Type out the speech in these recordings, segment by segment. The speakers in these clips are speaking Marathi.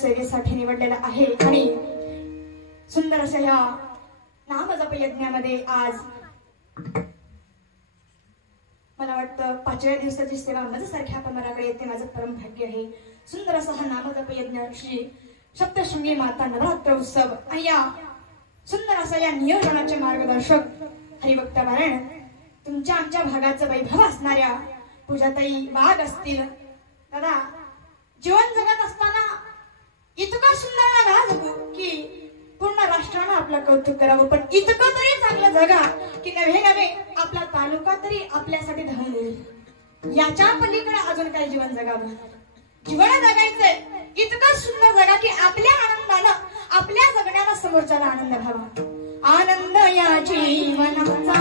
सेवेसाठी निवडलेला आहे आणि सुंदर अशा ह्या नामजप यज्ञामध्ये आज मला वाटतं 5व्या दिवसाची सेवा माझ्यासारख्या पराकडे येते, माझं परम भाग्य आहे. सुंदर असा हा नामजप यज्ञ श्री सप्तशृंगी माता नवरात्र उत्सव आणि या सुंदर असा या नियोजनाचे मार्गदर्शक हरिभक्त पारायण तुमच्या आमच्या भागाचं वैभव असणाऱ्या पूजाताई वाघ असतील. दादा, जीवन जगत असताना इतकं सुंदर ना जगू की पूर्ण राष्ट्रानं आपलं कौतुक करावं, पण इतकं तरी चांगलं जगा की नव्हे नव्हे आपला तालुका तरी आपल्यासाठी धावून येईल. याच्या पलीकडे अजून काही जीवन जगावं. जीवन जगायचंय इतकं सुंदर जगा की आपल्या आनंदानं आपल्या जगण्याला समोरच्याला आनंद व्हावा. आनंद या जीवनाचा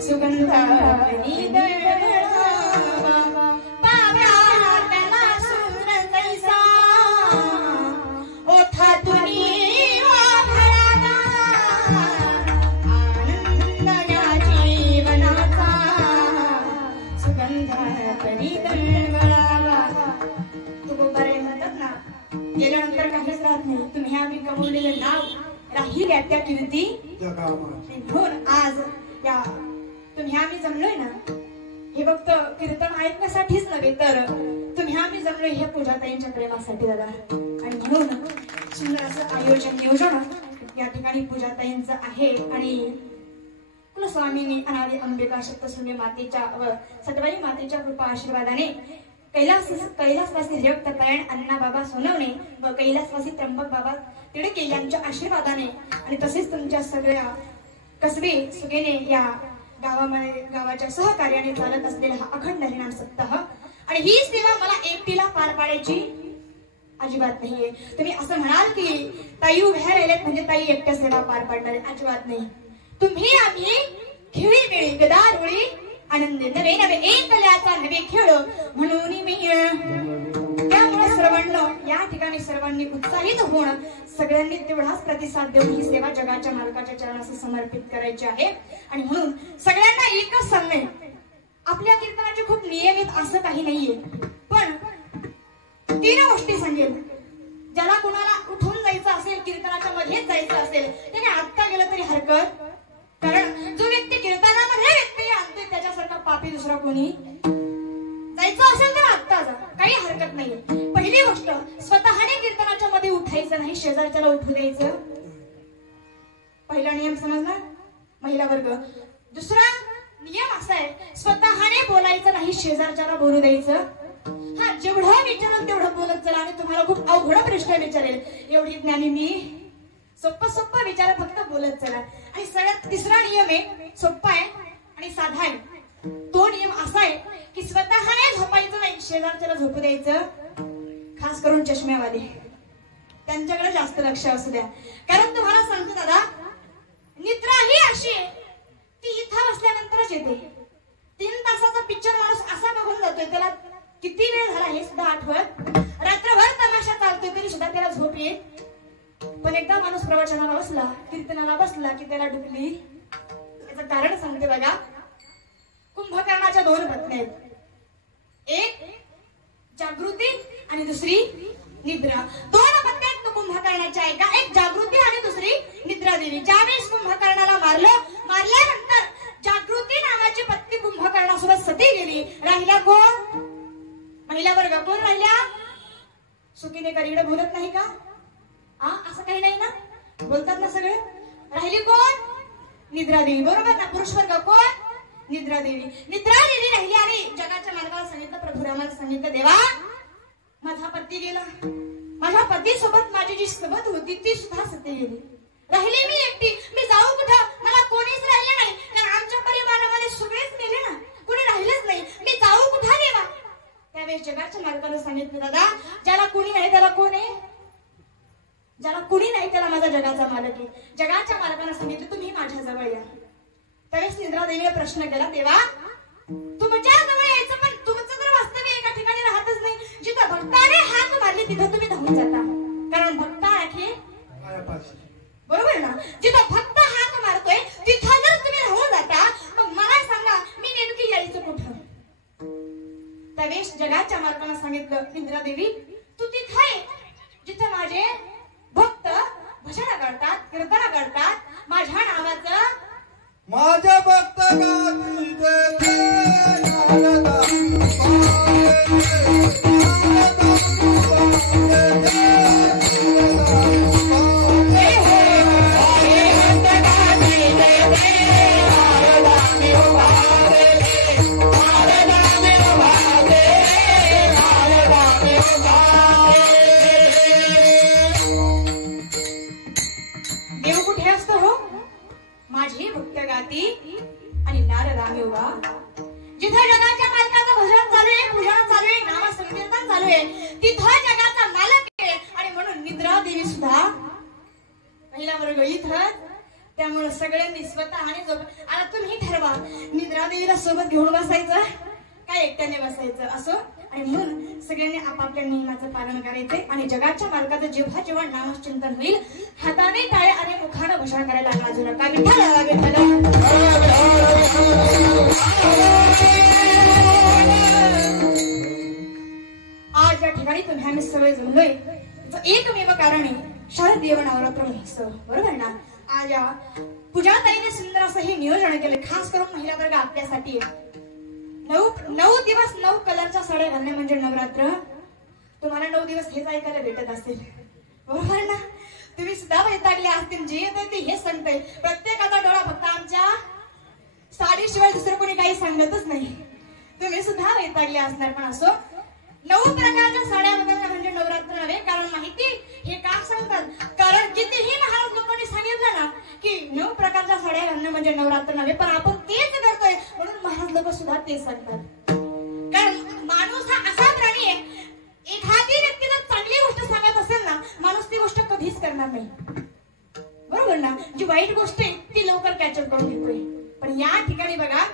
सुगंध गेल्यानंतर काहीच राहत नाही. तुम्ही आम्ही कमवलेले नाव राहील त्या कीर्ती म्हणून आज या तुम्ही आम्ही जमलोय ना, हे फक्त कीर्तन ऐकण्यासाठीच नव्हे तर तुम्ही आम्ही जमलोय ह्या पूजाताईंच्या प्रेमासाठी दादा. आणि म्हणून सुंदर असं आयोजन नियोजन या ठिकाणी पूजाताईंचं आहे. आणि कुलस्वामिनी अनादी अंबिका सप्तशृंगी मातेच्या व सटवाई मातेच्या कृपा आशीर्वादाने कैलासवासी हरिभक्त पारायण अण्णा बाबा सोनवणे व कैलासवासी त्र्यंबक बाबा तिडके यांच्या आशीर्वादाने आणि तसेच तुमच्या सगळ्या कसबे सुगेने या गावामध्ये गावाच्या सहकार्याने चालत असलेला हा अखंड हरिनाम सप्ताह आणि ही सेवा मला एकटीला पार पाडायची अजिबात नाहीये. तुम्ही असं म्हणाल की ताई उभ्या राहिल्यात म्हणजे ताई एकट्या सेवा पार पाडणार आहे, अजिबात नाही. तुम्ही आम्ही खेळी मिळी गदारोळी आनंद नवे नवे एकल्याचा नवे खेळ म्हणून मी त्यामुळे सर्वांना या ठिकाणी सर्वांनी उत्साहित होऊन सगळ्यांनी तेवढाच प्रतिसाद देऊन ही सेवा जगाच्या मालकाच्या चरणास समर्पित करायची आहे. आणि म्हणून सगळ्यांना एकच सांगणे, आपल्या कीर्तनाचे खूप नियमित असं काही नाहीये, पण 3 गोष्टी सांगेल. ज्याला कुणाला उठून जायचं असेल, कीर्तनाच्या मध्येच जायचं असेल त्याने आत्ता गेलं तरी हरकत, कारण जो व्यक्ती कीर्तनामध्ये व्यक्ती आणतोय त्याच्यासारखा पापी दुसरा कोणी जायचं असेल तर आत्ता जा, काही हरकत नाही. पहिली गोष्ट, स्वतःने कीर्तनाच्या मध्ये उठायचं नाही, शेजारच्याला उठू द्यायचं. पहिला नियम समजला महिला वर्ग. दुसरा नियम असा आहे, स्वतःने बोलायचं नाही, शेजारच्याला बोलू द्यायचं. हा, जेवढं विचारेल तेवढं बोलत चला. आणि तुम्हाला खूप अवघड प्रश्न विचारेल एवढी ज्ञानी मी, सोप्पा विचार फक्त बोलत चला. आणि सगळ्यात तिसरा नियम आहे, सोप्पा आहे आणि साधा आहे. तो नियम असा आहे की स्वतःने झोपायचं नाही, शेजारच्याला झोपू द्यायचं. खास करून चष्म्यावाले, त्यांच्याकडे जास्त लक्ष असू द्या. कारण तुम्हाला सांगतो दादा, निद्रा ही अशी आहे ती इथं बसल्यानंतरच येते. 3 तासाचा पिक्चर माणूस असा बघून जातोय, त्याला किती वेळ झाला हे सुद्धा आठवत. रात्रभर तमाशा चालतोय तरी सुद्धा त्याला झोप येत. पण एकदा माणूस प्रवचनाला बसला, कीर्तनाला बसला की त्याला डुबली. याचं कारण सांगते बघा. कुंभकर्णाच्या 2 पत्नी आहेत, एक जागृती आणि दुसरी निद्रा. 2 पत्नी आहेत कुंभकर्णाच्या, एक जागृती आणि दुसरी निद्रा देवी. ज्यावेळेस कुंभकर्णाला मारल्यानंतर जागृती नावाची पत्नी कुंभकर्णासोबत सती गेली. राहिल्या कोण? महिला वर्ग. कोण राहिल्या? सुखीने करीकडे बोलत नाही का? असं काही नाही ना, बोलतात ना सगळे. राहिली कोण? निद्रा देवी, बरोबर ना. पुरुष वर्ग कोण? निद्रा देवी. निद्रा देवी राहिली आणि जगाच्या मालकाला सांगितलं, प्रभू रामाला सांगितलं, देवा माझा पती गेला, माझ्या पती सोबत माझी जी सोबत होती ती सुद्धा सती गेली. राहिली मी एकटी, मी जाऊ कुठं? मला कोणीच राहिले नाही, कारण आमच्या परिवारामध्ये सगळेच मेले ना, कोणी राहिलेच नाही. मी जाऊ कुठं देवा? त्यावेळेस जगाच्या मालकाला सांगितलं, दादा ज्याला कोणी नाही त्याला कोण आहे? ज्याला कुणी नाही त्याला माझा जगाचा मालक आहे. जगाच्या मालकाला सांगितलं, तुम्ही माझ्या जवळ या. त्यावेळेस निद्रा देवीने प्रश्न केला, देवा तुमच्या जवळ यायचं, पण तुमचं जर वास्तव्य एका ठिकाणी राहतच नाही, जिथं भक्ताने हात मारले तिथं तुम्ही धावून जाता. कारण भक्त आहे बरोबर ना, जिथं भक्त हात मारतोय तिथं जर तुम्ही राहून जाता, मग मला सांगा मी नेमकी यायचं कुठं? त्यावेळेस जगाच्या मालकाला सांगितलं, निद्रा देवी तू तिथं आहे जिथं माझे भक्त भजन करतात, कीर्तन करतात, माझ्या नावाचं माझ्या भक्त गाती माझी भक्त गाती आणि नारदामी उभा. जिथं जगाच्या मालकाचं भजन चालू आहे, पूजन चालू आहे, नाम संकीर्तन चालू आहे, तिथं जगाचा मालक आहे. आणि म्हणून निद्रा देवी सुद्धा पहिला वर्ग इथं. त्यामुळे सगळ्यांनी स्वतःने झोप. आता तुम्ही ठरवा, निद्रा देवीला सोबत घेऊन बसायचं काय एकट्याने बसायचं असो. आणि म्हणून सगळ्यांनी आपापल्या नियमाचं पालन करायचंय. आणि जगाच्या मालकाचं जेव्हा जेव्हा नामचिंतन होईल, हाताने टाळे आणि मुखाने घोषणा करायला लाजू नका. विठ्ठल आज या ठिकाणी तुम्ही आम्ही सगळे जमलोय एकमेव कारण आहे शारदीय नवरात्र महोत्सव. बरोबर ना? आज या पूजाताईने सुंदर असं हे नियोजन केलं, खास करून महिला वर्ग आपल्यासाठी. 9 दिवस 9 कलरच्या साड्या घालणे म्हणजे नवरात्र. तुम्हाला 9 दिवस हेच ऐकायला भेटत असेल. बरोबर ना? तुम्ही सुद्धा वैतागले असतील. जे येते ते हेच सांगते. प्रत्येकाचा डोळा फक्त आमच्या साडीशिवाय दुसरं कोणी काही सांगतच नाही. तुम्ही सुद्धा वैतागले असणार. पण असो, 9 प्रकारच्या साड्या बदलणं म्हणजे नवरात्र नव्हे. कारण माहिती हे का सांगतात? कारण कितीही महाराज लोकांनी सांगितलं ना की 9 प्रकारच्या साड्या घालणं म्हणजे नवरात्र नव्हे, पण आपण तेच करतोय. म्हणून महाराज लोक सुद्धा तेच सांगतात. कारण माणूस हा असा प्राणी आहे, एखादी व्यक्ती जर चांगली गोष्ट सांगत असेल ना, माणूस ती गोष्ट कधीच करणार नाही. बरोबर ना? जी वाईट गोष्ट आहे ती लवकर कॅचअप करून घेतोय. पण या ठिकाणी बघा,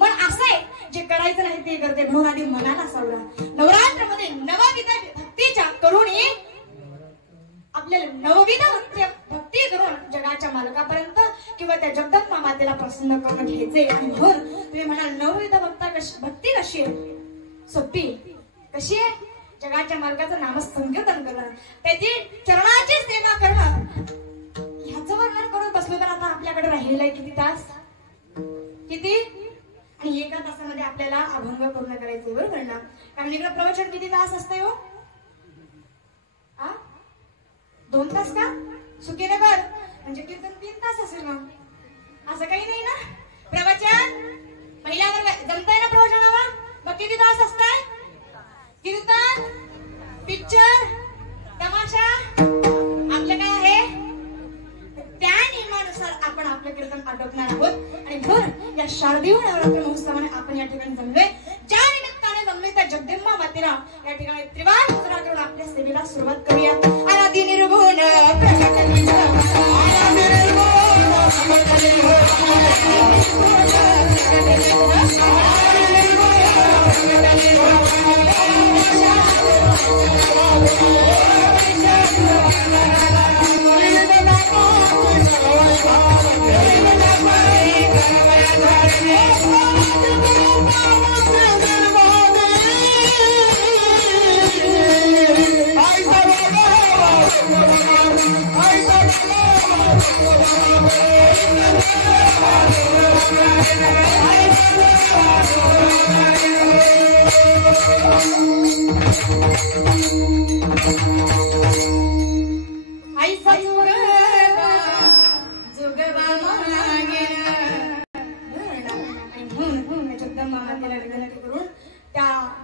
मन असं आहे जे करायचं नाही ते करते. म्हणून आधी मनाला सावरा. नवरात्रमध्ये नवविध भक्तीच्या करून आपल्याला नवविध भक्ती करून जगाच्या मालकापर्यंत किंवा त्या जगदंबा मातेला प्रसन्न करून घ्यायचे. आणि म्हणून तुम्ही म्हणाल नवविध भक्ती कशी आहे? सोपी. कशी आहे? जगाच्या मालकाचं नाम संकीर्तन करणं, त्याची चरणाची सेवा करणं. ह्याचं वर्णन करून बसलो तर आता आपल्याकडे राहिलेला आहे किती तास? किती? आणि एका तासामध्ये आपल्याला अभंग पूर्ण करायचे. बरोबर ना? कारण इकडे प्रवचन किती तास असते हो? 2 तास का? सुखीनगर म्हणजे कीर्तन 3 तास असेल. मग असं काही नाही ना? प्रवचन पहिल्या वर्ग जमताय ना प्रवचनावर? मग किती तास असताय? कीर्तन, पिक्चर, तमाशा आपलं काय आहे? त्या नियमानुसार आपण आपलं कीर्तन आटोपणार आहोत. आणि म्हणून या शारदीय नवरात्र महोत्सवाने आपण या ठिकाणी जमलोय. ज्या निमित्ताने जमलोय त्या जगदंबा मातेला या ठिकाणी त्रिवार मुद्रा करून आपल्या सेवेला सुरुवात करूया. आराधी निर्गुण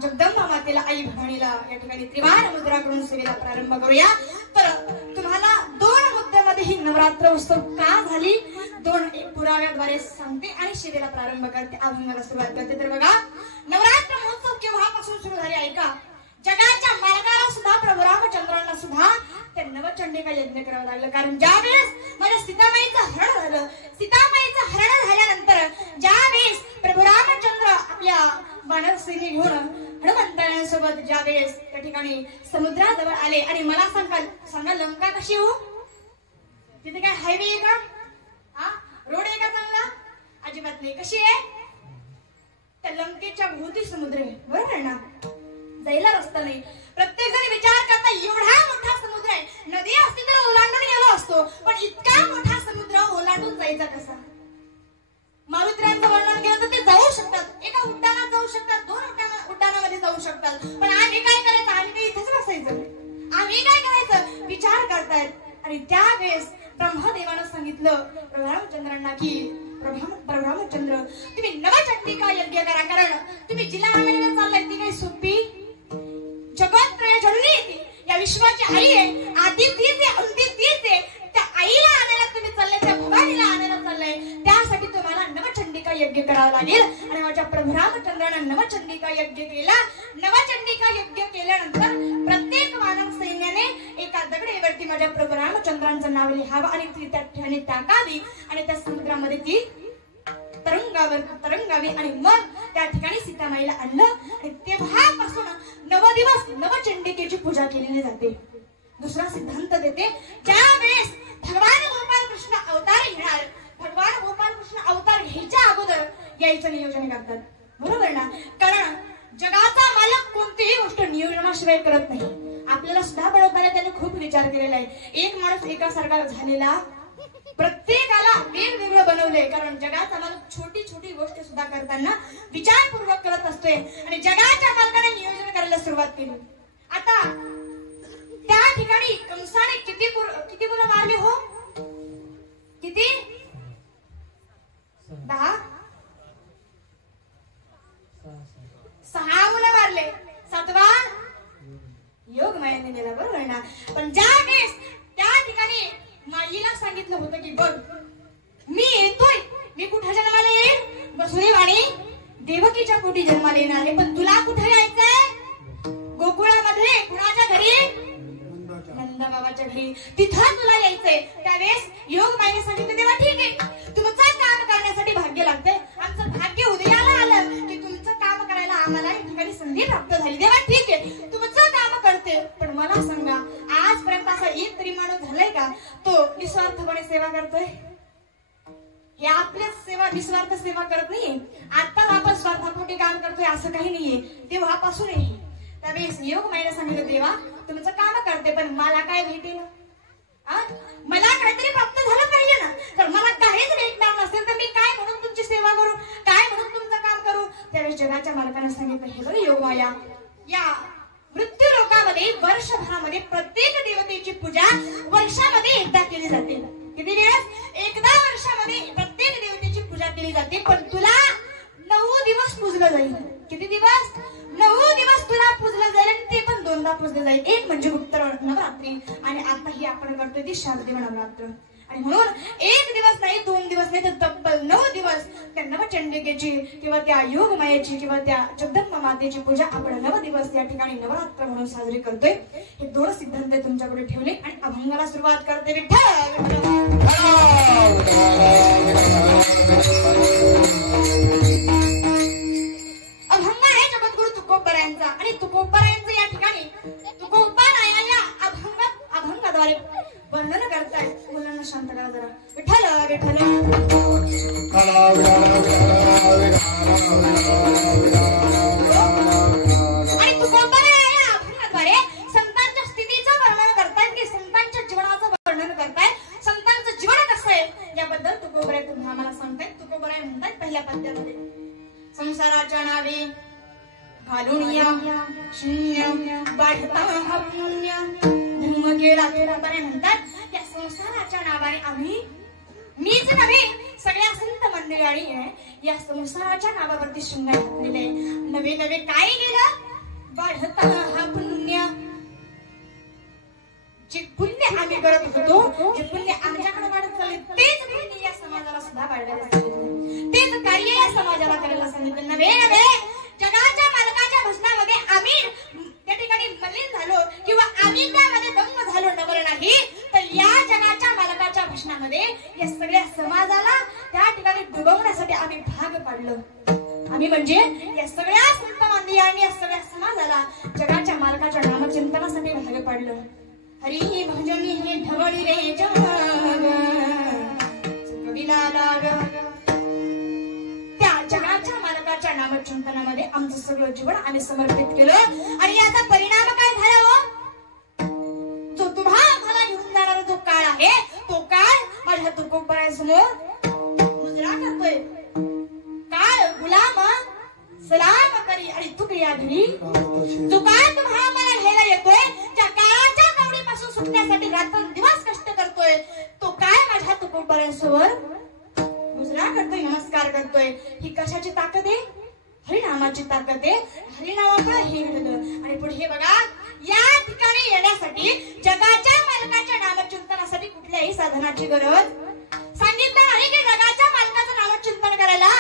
जगदंबा मातेला आई भवानीला या ठिकाणी त्रिवार मुद्रा करून सेवेला प्रारंभ करूया. तर तुम्हाला 2 मुद्द्यामध्ये ही नवरात्र उत्सव का झाली 2 पुराव्याद्वारे सांगते आणि सेवेला प्रारंभ करते, अभंगाला सुरुवात करते. तर बघा, नवरात्र महोत्सव केव्हापासून सुरू झाले ऐका. जगाच्या मालकाला सुद्धा प्रभू रामचंद्रांना सुद्धा त्या नवचंडिका यज्ञ करावं लागलं. कारण ज्यावेळेस माझ्या सीतामाईचं हरण झालं, सीतामाईचं हरण झाल्यानंतर ज्यावेळेस प्रभू रामचंद्र आपल्या वानर सैन्य घेऊन हनुमंतांसोबत ज्यावेळेस त्या ठिकाणी समुद्राजवळ आले. आणि मला सांगा लंका कशी हो? तिथे काय हायवे आहे का? रोड आहे का चांगला? अजिबात नाही. कशी आहे? त्या लंकेच्या भोवती समुद्र आहे. बरोबर ना? जायला रस्ता नाही. प्रत्येक जण विचार करता एवढा मोठा समुद्र आहे, नदी असती तर ओलांडून गेलो असतो, पण इतका मोठा समुद्र ओलांडून जायचा कसा? मारुतीरांचं वर्णन केलं तर ते जाऊ शकतात, एका उड्डाणात जाऊ शकतात, 2 उड्डाणामध्ये जाऊ शकतात. पण आम्ही काय करायचं? आम्ही काही इथेच बसायचं. आम्ही काय करायचं? विचार करतायत. आणि त्यावेळेस ब्रह्मदेवानं सांगितलं प्रभू रामचंद्रांना की प्रभू रामचंद्र तुम्ही नवचंडिका यज्ञ करा. कारण तुम्ही जिला आणायला चाललाय ती काही सोपी जगत त्रय जननी या विश्वाची आई आहे. आधी तीच आहे, अंतिम तीच आहे. त्या आईला आणायला तुम्ही चालले, त्या भवानीला आणायला यज्ञ करावा लागेल आणि माझ्या प्रभू रामचंद्रानं नवचंडिका यज्ञ केला. नवचंडिका यज्ञ केल्यानंतर प्रत्येक वानर सैन्याने एका दगडीवरती माझ्या प्रभू रामचंद्रांचं नाव लिहावं आणि ती त्या ठिकाणी टाकावी आणि त्या समुद्रामध्ये ती तरंगावी आणि मग त्या ठिकाणी सीतामाईला आणलं आणि तेव्हापासून 9 दिवस नवचंडिकेची पूजा केलेली जाते. दुसरा सिद्धांत देते, ज्या वेळेस भगवान गोपाल कृष्ण अवतार घेणार, भगवान गोपाल कृष्ण अवतार घ्यायच्या अगोदर यायचं नियोजन करतात. बरोबर ना? कारण जगाचा मालक कोणतीही गोष्ट नियोजनाशिवाय करत नाही. आपल्याला सुद्धा बनवताना त्याने खूप विचार केलेला आहे. एक माणूस एकासारखा झालेला प्रत्येकाला वेगवेगळं बनवलंय. कारण जगाचा मालक छोटी छोटी गोष्ट सुद्धा करताना विचारपूर्वक करत असतोय आणि जगाच्या मालकाने नियोजन करायला सुरुवात केली. आता त्या ठिकाणी कंसाने किती मुलं मारले हो? किती? 10? 6 मुलं मारले. 7वा योग मायाने दिला. बरोबर ना? पण ज्या वेळेस त्या ठिकाणी माईला सांगितलं होतं की बघ मी येतोय, मी कुठे जन्माला येईल? वसुदेवाने देवकीच्या पोटी जन्माला येणार आहे. पण तुला कुठे यायचंय? गोकुळामध्ये. कुणाच्या घरी? नंदा बाबाच्या घरी. तिथं तुला यायचंय. त्यावेळेस योग माईने सांगितलं तेव्हा ठीक आहे, तुमचं काम करण्यासाठी भाग्य लागतंय. आमचं भाग्य उदयाला आलं की तुमचं काम करायला आम्हाला या ठिकाणी संधी प्राप्त झाली. तेव्हा ठीक आहे, तुमचं काम करते. पण मला सांगा, आजपर्यंत असा एक तरी माणूस झालाय का तो निस्वार्थपणे सेवा करतोय? हे आपल्याच सेवा निस्वार्थ सेवा करत नाहीये. आता आपण स्वार्थापोटी काम करतोय असं काही नाहीये. तेव्हापासूनही त्यावेळेस योग माईने सांगितलं देवा तुमचं काम करते, पण मला काय भेटेल? मला काहीतरी प्राप्त झालं पाहिजे ना. तर मला काहीच भेटणार नसेल तर मी काय म्हणून तुमची सेवा करू, काय म्हणून तुमचं काम करू? त्यावेळेस जगाच्या मालकाने सांगितलं हे बरं योग माया, या मृत्यू लोकामध्ये वर्षभरामध्ये प्रत्येक देवतेची पूजा वर्षामध्ये एकदा केली जाते. किती वेळेस? एकदा वर्षामध्ये प्रत्येक देवतेची पूजा केली जाते. पण तुला 9 दिवस पूजलं जाईल. किती दिवस? 9 दिवस तुला पूजलं जाईल आणि ते पण 2दा पूजलं जाईल. एक म्हणजे उत्तर नवरात्री आणि आता ही आपण करतोय ती शारदीय नवरात्र. आणि म्हणून 1 दिवस नाही, 2 दिवस नाही, तर तब्बल 9 दिवस त्या नवचंडिकेची किंवा त्या योगमायेची किंवा त्या जगदंबा मातेची पूजा आपण 9 दिवस या ठिकाणी नवरात्र म्हणून साजरी करतोय. हे 2 सिद्धांत तुमच्याकडे ठेवले आणि अभंगाला सुरुवात करते. अभंग आहे जगद्गुरु तुकोबरायांचा आणि तुकोबरायांचं या ठिकाणी तुकोबराया अभंगाद्वारे वर्णन करतायत. मुलांना शांत करा जरा. विठ्ठल विठ्ठल आणि तुकोबराया अभंगाद्वारे संतांच्या स्थितीचं वर्णन करतायत की संतांच्या जीवनाचं वर्णन करतायत. संतांचं जीवन कसं आहे याबद्दल तुकोबराय तुम्ही आम्हाला सांगतायत. तुकोबराय म्हणतात पहिल्या पद्यामध्ये, संसाराच्या नावे घालून या शून्य वाढता हा पुण्य धर्म गेला. तुकोबराय म्हणतात या संसाराच्या नावाने आम्ही, मीच नव्हे सगळ्या संत मंडळी या संसाराच्या नावावरती शृंगार घातलेले आहे. नवे नवे काय गेलं? वाढता हा पुण्य. जे पुण्य आम्ही करत होतो, जे पुण्य आमच्याकडे वाढत चालले तेच पुण्य या समाजाला सुद्धा वाढवायला सांगितलं. तेच कार्य या समाजाला करायला सांगितलं. नवे नवे जगाच्या मालकाच्या भजनामध्ये आम्ही त्या ठिकाणी मलिन झालो किंवा आम्ही त्यामध्ये दंग झालो नवल नाही, तर या जगाच्या मालकाच्या भजनामध्ये या सगळ्या समाजाला त्या ठिकाणी डुबवण्यासाठी आम्ही भाग पाडलो. आम्ही म्हणजे या सगळ्या संत मंडळींनी या सगळ्या समाजाला जगाच्या मालकाच्या नामचिंतनासाठी भाग पाडलो. हरी भजनी हे ढवळी रे जग कविला लाग. त्या जगाच्या मालकाच्या नामचिंतनामध्ये आमचं सगळं जीवन आम्ही समर्पित केलं आणि याचा परिणाम काय झाला हो? जो तुम्हाला घेऊन जाणारा जो काळ आहे तो काळ माझ्या तुकोबरायासमोर मुजरा करतोय. काळ गुलाम सलाम करी आणि तुकड्या घरी. जो काळ तुम्हाला मला घ्यायला येतोय, ज्या काळाच्या कवडीपासून सुटण्यासाठी रात्रंदिवस कष्ट करतोय, तो काळ माझ्या तुकोबरायासमोर मुजरा करतोय, नमस्कार करतोय. ही कशाची ताकद आहे? हरिनामाची ताकद आहे. हरिनामामुळे हे घडलं. आणि पुढे बघा, या ठिकाणी येण्यासाठी जगाच्या मालकाच्या नामचिंतनासाठी कुठल्याही साधनाची गरज सांगितलं नाही की जगाच्या मालकाचं नामचिंतन करायला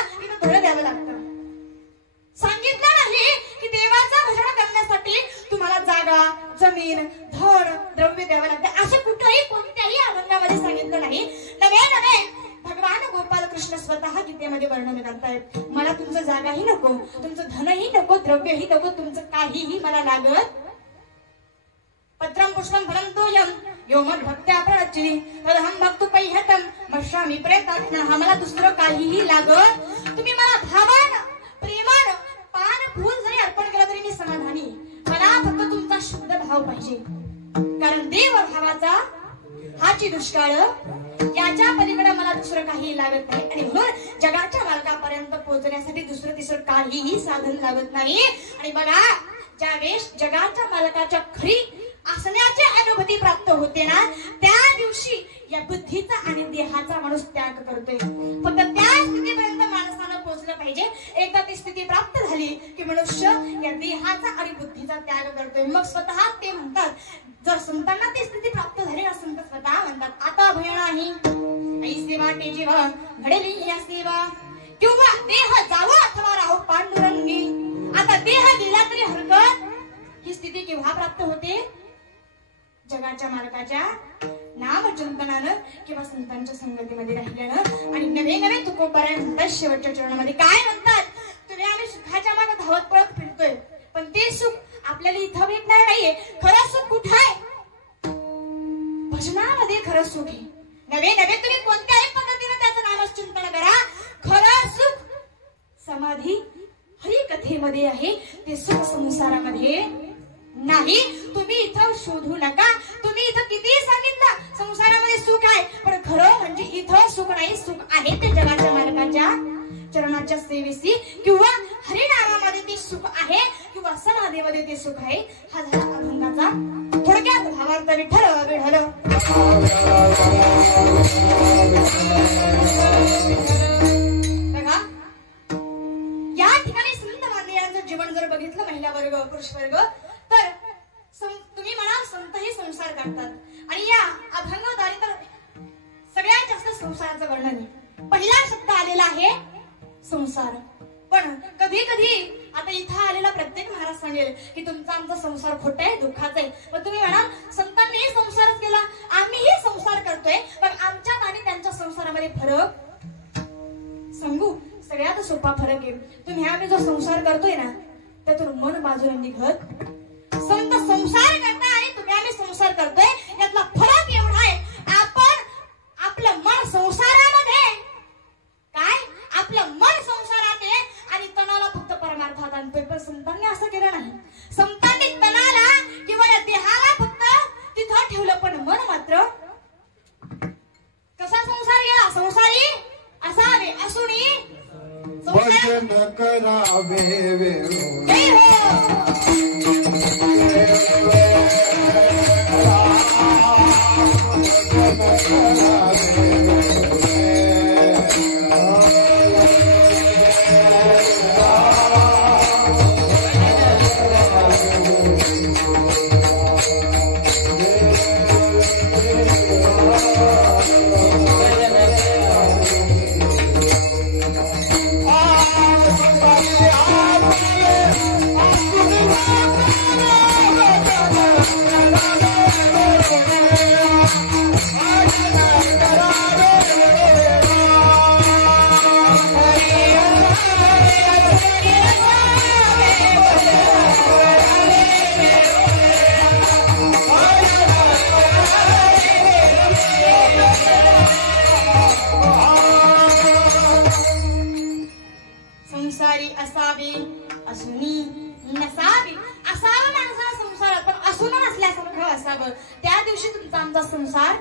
गीतेमध्ये वर्णन करतायत. मला तुमचं जागाही नको, तुमचं धनही नको, द्रव्यही नको, तुमचं काहीही मला लागत. पत्रम पुष्पम फलम तोयम यो मद भक्त्या प्रचली तदहं भक्तु पैहतम मश्यामि प्रेतात्मनः. मला दुसरं काहीही लागत. तुम्ही मला भावान प्रेमान पान फूल जरी अर्पण केलं तरी मी समाधानी. मला फक्त तुमचा शुद्ध भाव पाहिजे. कारण देव भावाचा हाची दुष्काळ, याच्या पलीकडे मला दुसरं काही लागत नाही. आणि म्हणून जगाच्या मालकापर्यंत पोहोचण्यासाठी दुसरं तिसरं काहीही साधन लागत नाही. आणि बघा, ज्यावेळेस जगाच्या मालकाच्या खरी असण्याची अनुभूती प्राप्त होते ना, त्या दिवशी या बुद्धीचा आणि देहाचा माणूस त्याग करतोय. फक्त त्या स्थितीपर्यंत माणसानं पोहोचलं पाहिजे. एकदा ती स्थिती प्राप्त झाली की मनुष्य या देहाचा आणि बुद्धीचा त्याग करतोय. मग स्वतः ते म्हणतात, जर संतांना ती स्थिती प्राप्त झाली ना, संत स्वतः म्हणतात, आता भय नाही ऐसे वाटे जीवा घडेली या सेवा, किंवा देह जावो अथवा राहो पांडुरंगी. आता देह गेला तरी हरकत. ही स्थिती केव्हा प्राप्त होते? जगाच्या मालकाच्या नामचिंतनानं किंवा संतांच्या संगतीमध्ये राहिल्यानं. आणि नवे नवे तुकोबारायण म्हणतात शेवटच्या चरणामध्ये काय म्हणतात, तुम्ही आम्ही सुखाच्या मागे धावत पळत फिरतोय, पण ते सुख आपल्याला इथं भेटणार नाहीये. खरं सुख कुठं आहे? भजनामध्ये खरं सुख आहे. नवे नवे तुम्ही कोणत्याही पद्धतीने त्याचं नामचिंतन करा, खरं सुख समाधी हरिकथेमध्ये आहे. ते सुख संसारामध्ये नाही. तुम्ही इथं शोधू नका. तुम्ही इथं किती सांगितलं संसारामध्ये सुख आहे, पण खरं म्हणजे इथं सुख नाही. सुख आहे ते जगाच्या मालकाच्या चरणाच्या सेवेसी किंवा हरिनामामध्ये ते सुख आहे, किंवा समाधीमध्ये ते सुख आहे. हा झाला अभंगाचा थोडक्यात भावार्थ. विठ्ठल विठ्ठल बघा, या ठिकाणी संत माननीयांचं जीवन जर बघितलं, महिला वर्ग पुरुष वर्ग, तर तुम्ही म्हणाल संत हे संसार करतात. आणि या अभंगाद्वारे तर सगळ्यात जास्त संसाराचं वर्णन आहे. पहिला शब्द आलेला आहे संसार. पण कधी कधी आता इथं आलेला प्रत्येक महाराज सांगेल की तुमचा आमचा संसार खोटा आहे, दुःखाचा आहे. पण तुम्ही म्हणाल संतांनीही संसारच केला, आम्हीही संसार करतोय, पण आमच्यात आणि त्यांच्या संसारामध्ये फरक सांगू. सगळ्यात सोपा फरक आहे. तुम्ही आम्ही जो संसार करतोय ना, त्यातून मन बाजूला निघत. संत संसार करताय आणि तुम्ही आम्ही संसार करतोय, यातला फरक एवढा आहे. आपण आपलं मन संसारामध्ये काय, आपलं मन संसारात आहे आणि तणाला फक्त परमार्थात आणतोय. पण संतांनी असं केलं नाही. संतांनी तणाला किंवा या देहाला फक्त तिथं ठेवलं, पण मन मात्र कसा संसार गेला. संसारी असावे असुनी भजन करावे त्या दिवशी तुमचा आमचा संसार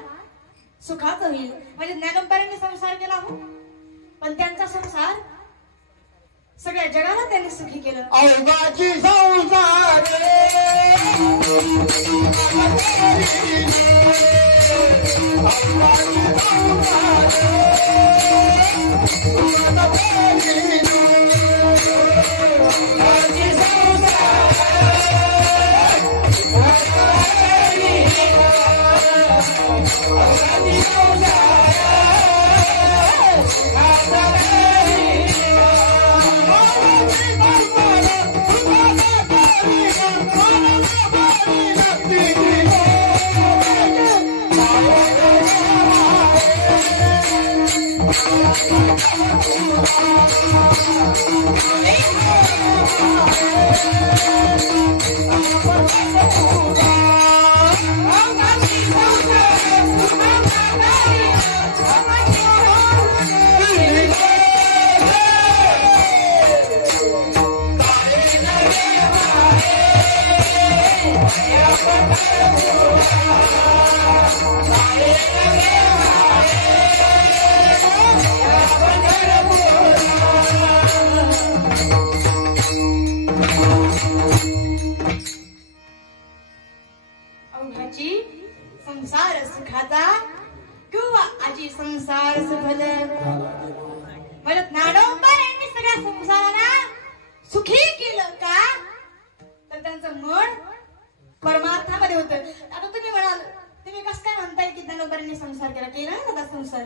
सुखाचा होईल. म्हणजे ज्ञानोबांनी संसार केला हो, पण त्यांचा संसार सगळ्या जगाला त्यांनी सुखी केलं. अवघाची संसार संसार सुखाचा किंवा आजी संसार सुखद मला ज्ञानोबा यांनी सगळ्या संसाराला सुखी केलं का तर त्यांचं मन परमार्थामध्ये होतं. आता तुम्ही म्हणाल तुम्ही कसं काय म्हणताय की ज्ञानोबांनी संसार केला ना संसार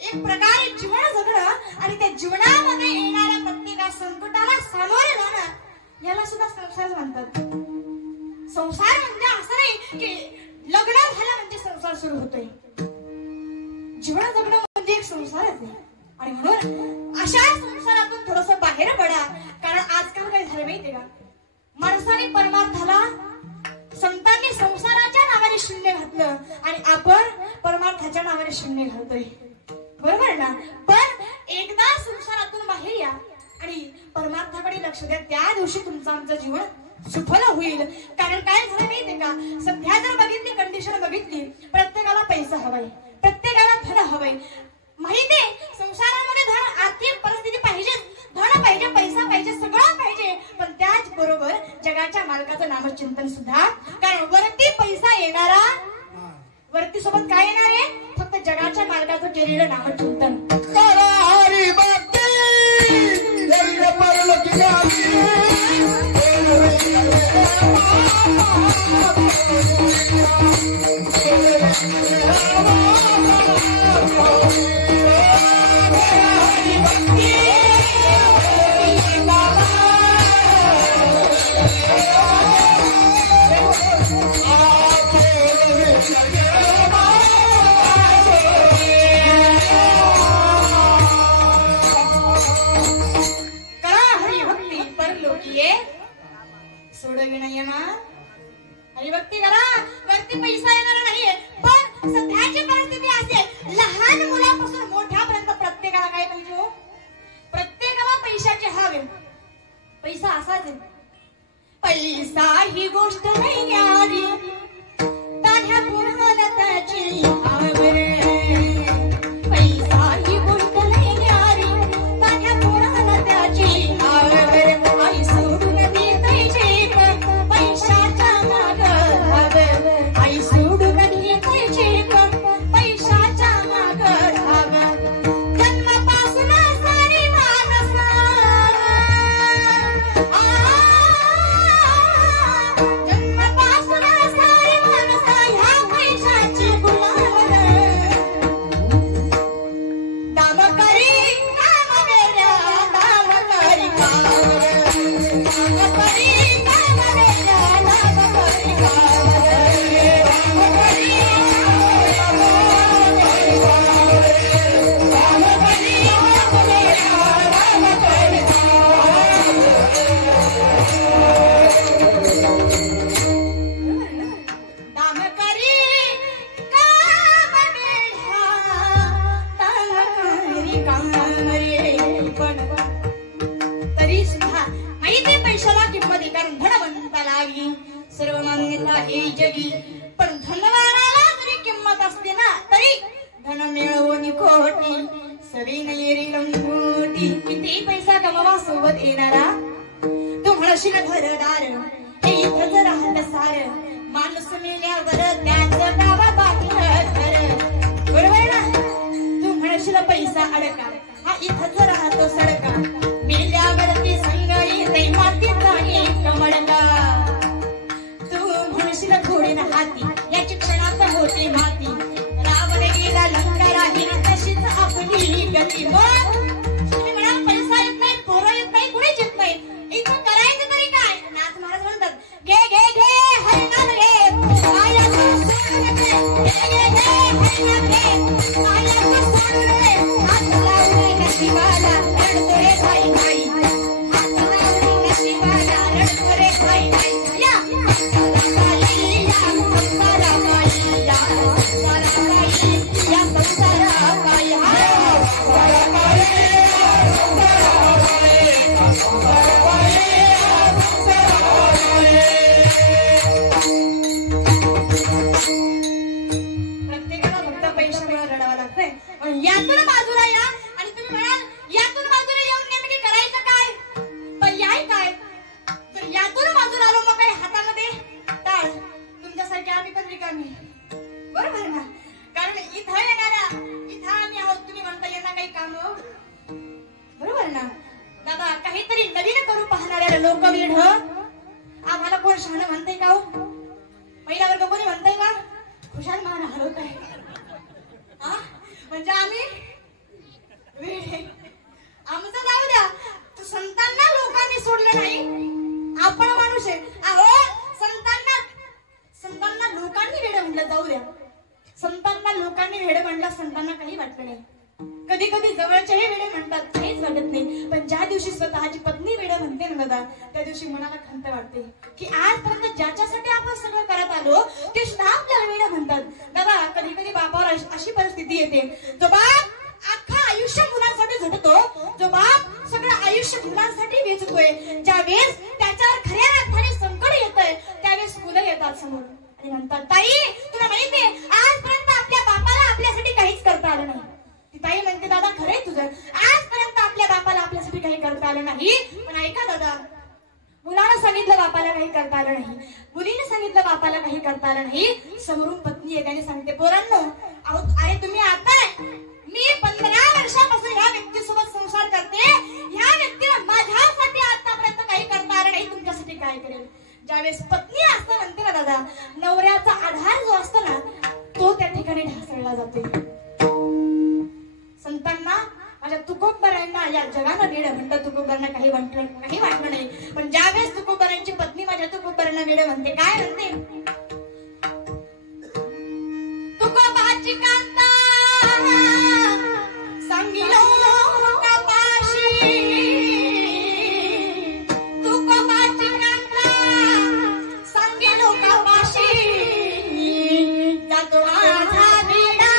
एक प्रकारे जीवन जगणं आणि त्या जीवनामध्ये येणाऱ्या प्रत्येक संकटाला सामोरे जाणं याला सुद्धा संसार म्हणतात. संसार म्हणजे असं नाही की लग्न झालं म्हणजे संसार सुरू होतोय. जीवन जगणं म्हणजे एक संसारच आहे आणि म्हणून अशा संसारातून थोडस बाहेर पडा. कारण आजकाल काय झालं माहितीये का माणसाने परमार्थाला संतांनी संसाराच्या नावाने शून्य घातलं आणि आपण परमार्थाच्या नावाने शून्य घालतोय. बरोबर ना. पण एकदा संसारातून बाहेर या आणि परमार्थाकडे लक्ष द्या. त्या दिवशी तुमचं आमचं जीवन सुफल होईल. कारण काय झालं माहितीये का सध्या जर बघितली कंडिशन बघितली प्रत्येकाला पैसा हवाय प्रत्येकाला धन हवंय. माहितीये संसारामध्ये धन आर्थिक परिस्थिती पाहिजे धन पाहिजे पैसा पाहिजे सगळं पाहिजे पण त्याच बरोबर जगाच्या मालकाचं नामचिंतन सुद्धा. कारण वरती पैसा येणारा वरती सोबत काय येणार आहे फक्त जगाच्या मालकाचं केलेलं नामचिंतन. हरी भक्ती हरिभक्ती करा वरती पैसा येणार नाहीये. पण सध्याची परिस्थिती असे लहान मुलापासून मोठ्यापर्यंत प्रत्येकाला काय पाहिजे हो प्रत्येकाला पैशाचे हवे. पैसा असाच आहे. पैसा ही गोष्ट नाही यारी तान्ह्या पूर्णताची आवर. पैसा ही गोष्ट नाही यारी तान्ह्या पूर्णताची आवर. आई सोडून देते झेप पैशाच्या माग धाव. आई सोडून देते झेप पैशाच्या माग धाव. जन्मापासून सारी माणसं जन्मापासून सारी माणसं ह्या पैशाची गुलाम. दाम करी काम मेल्या दाम करी काम दाम करी काम मेल्या दाम करी काम दाम करी दाम करी काम मेल्या दाम करी काम रे. पण तरी सुद्धा माहिती पैशाला किंमत आहे. कारण धनवंताला लागी सर्व मान्यता हे जगी. पण धनवानाला जरी किंमत असते ना तरी धन मिळवून कोटी सवी नाही लंगोटी. किती पैसा कमावा सोबत येणारा तू म्हणशील घरदार हे इथंच राहत सार. माणूस मेल्यावर त्याचं डावा बाजूला घर. बरोबर ना. तू म्हणशील पैसा अडका हा इथंच राहतो सडका. मेल्यावरती संगळी ते मातीचा एक मडका. तू म्हणशील घोडीन हाती याची क्षणात होती माती. रावण गेला लंका राहिली तशीच आपली गती. मग तुम्ही म्हणाल पैसा येत नाही पोरं येत नाही कुणीच येत नाही इथं करायचं तरी काय. नाथ महाराज म्हणतात घे घे घे हरिनाम घे माया तू सोडून दे. घे घे घे हरिनाम घे माया तू सोडून दे. यातून बाजूला या आणि तुम्ही म्हणाल यातून बाजूला येऊन नेमकी करायचं काय, पर्याय काय? तर यातून बाजूला आलो मग काही हातामध्ये टाळ, तुमच्यासारखे आम्ही पण रिकामी, बरोबर ना? कारण इथं येणाऱ्या इथं आम्ही आहोत, तुम्ही म्हणता येणार काही काम, बरोबर ना दादा? काहीतरी नवीन करू पाहणाऱ्या लोकवीढ आम्हाला कोण शहाणं म्हणताय का हो? महिला वर्ग कोणी म्हणताय का? खुशाल मान हलवत आहे म्हणजे आम्ही आमचं जाऊ द्या, संतांना लोकांनी सोडलं नाही, आपण माणूस आहे अहो. संतांना लोकांनी वेड म्हणलं, जाऊ द्या, संतांना लोकांनी वेड म्हणलं, संतांना काही वाटलं नाही. कधी कधी जवळच्याही वेडे म्हणतात, काहीच वाटत नाही. पण ज्या दिवशी स्वतःची पत्नी वेडे म्हणते ना दादा, त्या दिवशी मनाला खंत वाटते की आजपर्यंत ज्याच्यासाठी आपण सगळं करत आलो ते सुद्धा आपल्याला वेडे म्हणतात. दादा कधी कधी बापावर अशी परिस्थिती येते, जो बाप अख्खा आयुष्य मुलांसाठी झटतो, जो बाप सगळं आयुष्य मुलांसाठी वेचतोय, ज्यावेळेस त्याच्यावर खऱ्या अर्थाने संकट येतंय त्यावेळेस मुलं येतात समोर आणि म्हणतात, ताई तुला माहितीये आजपर्यंत आपल्या बापाला आपल्यासाठी काहीच करता आलं नाही. ताई म्हणते, दादा खरंय तुझं, आजपर्यंत आपल्या बापाला आपल्यासाठी काही करता आलं नाही. पण ऐका दादा, मुलानं सांगितलं बापाला काही करता आलं नाही, मुलीने सांगितलं बापाला काही करता आलं नाही, समोरून पत्नी आहे त्याने सांगते, पोरांनो अरे तुम्ही आता मी 15 वर्षापासून ह्या व्यक्तीसोबत संसार करते, ह्या व्यक्तीला माझ्यासाठी आतापर्यंत काही करता आलं नाही, तुमच्यासाठी काय करेल? ज्यावेळेस पत्नी असतं म्हणते ना दादा, नवऱ्याचा आधार जो असतो ना तो त्या ठिकाणी ढासळला जातो. संतांना माझ्या तुकोबरांना या जगाला वेड म्हणतात, तुकोबरांना काही वाटलं नाही. पण ज्यावेळेस तुकोबरांची पत्नी माझ्या तुकोबरांना वेड म्हणते, काय म्हणते? तुकोबाची कांता सांगिलो कपाशी, तुकोबाची कांता सांगिलो कपाशी, जातो माझा वेडा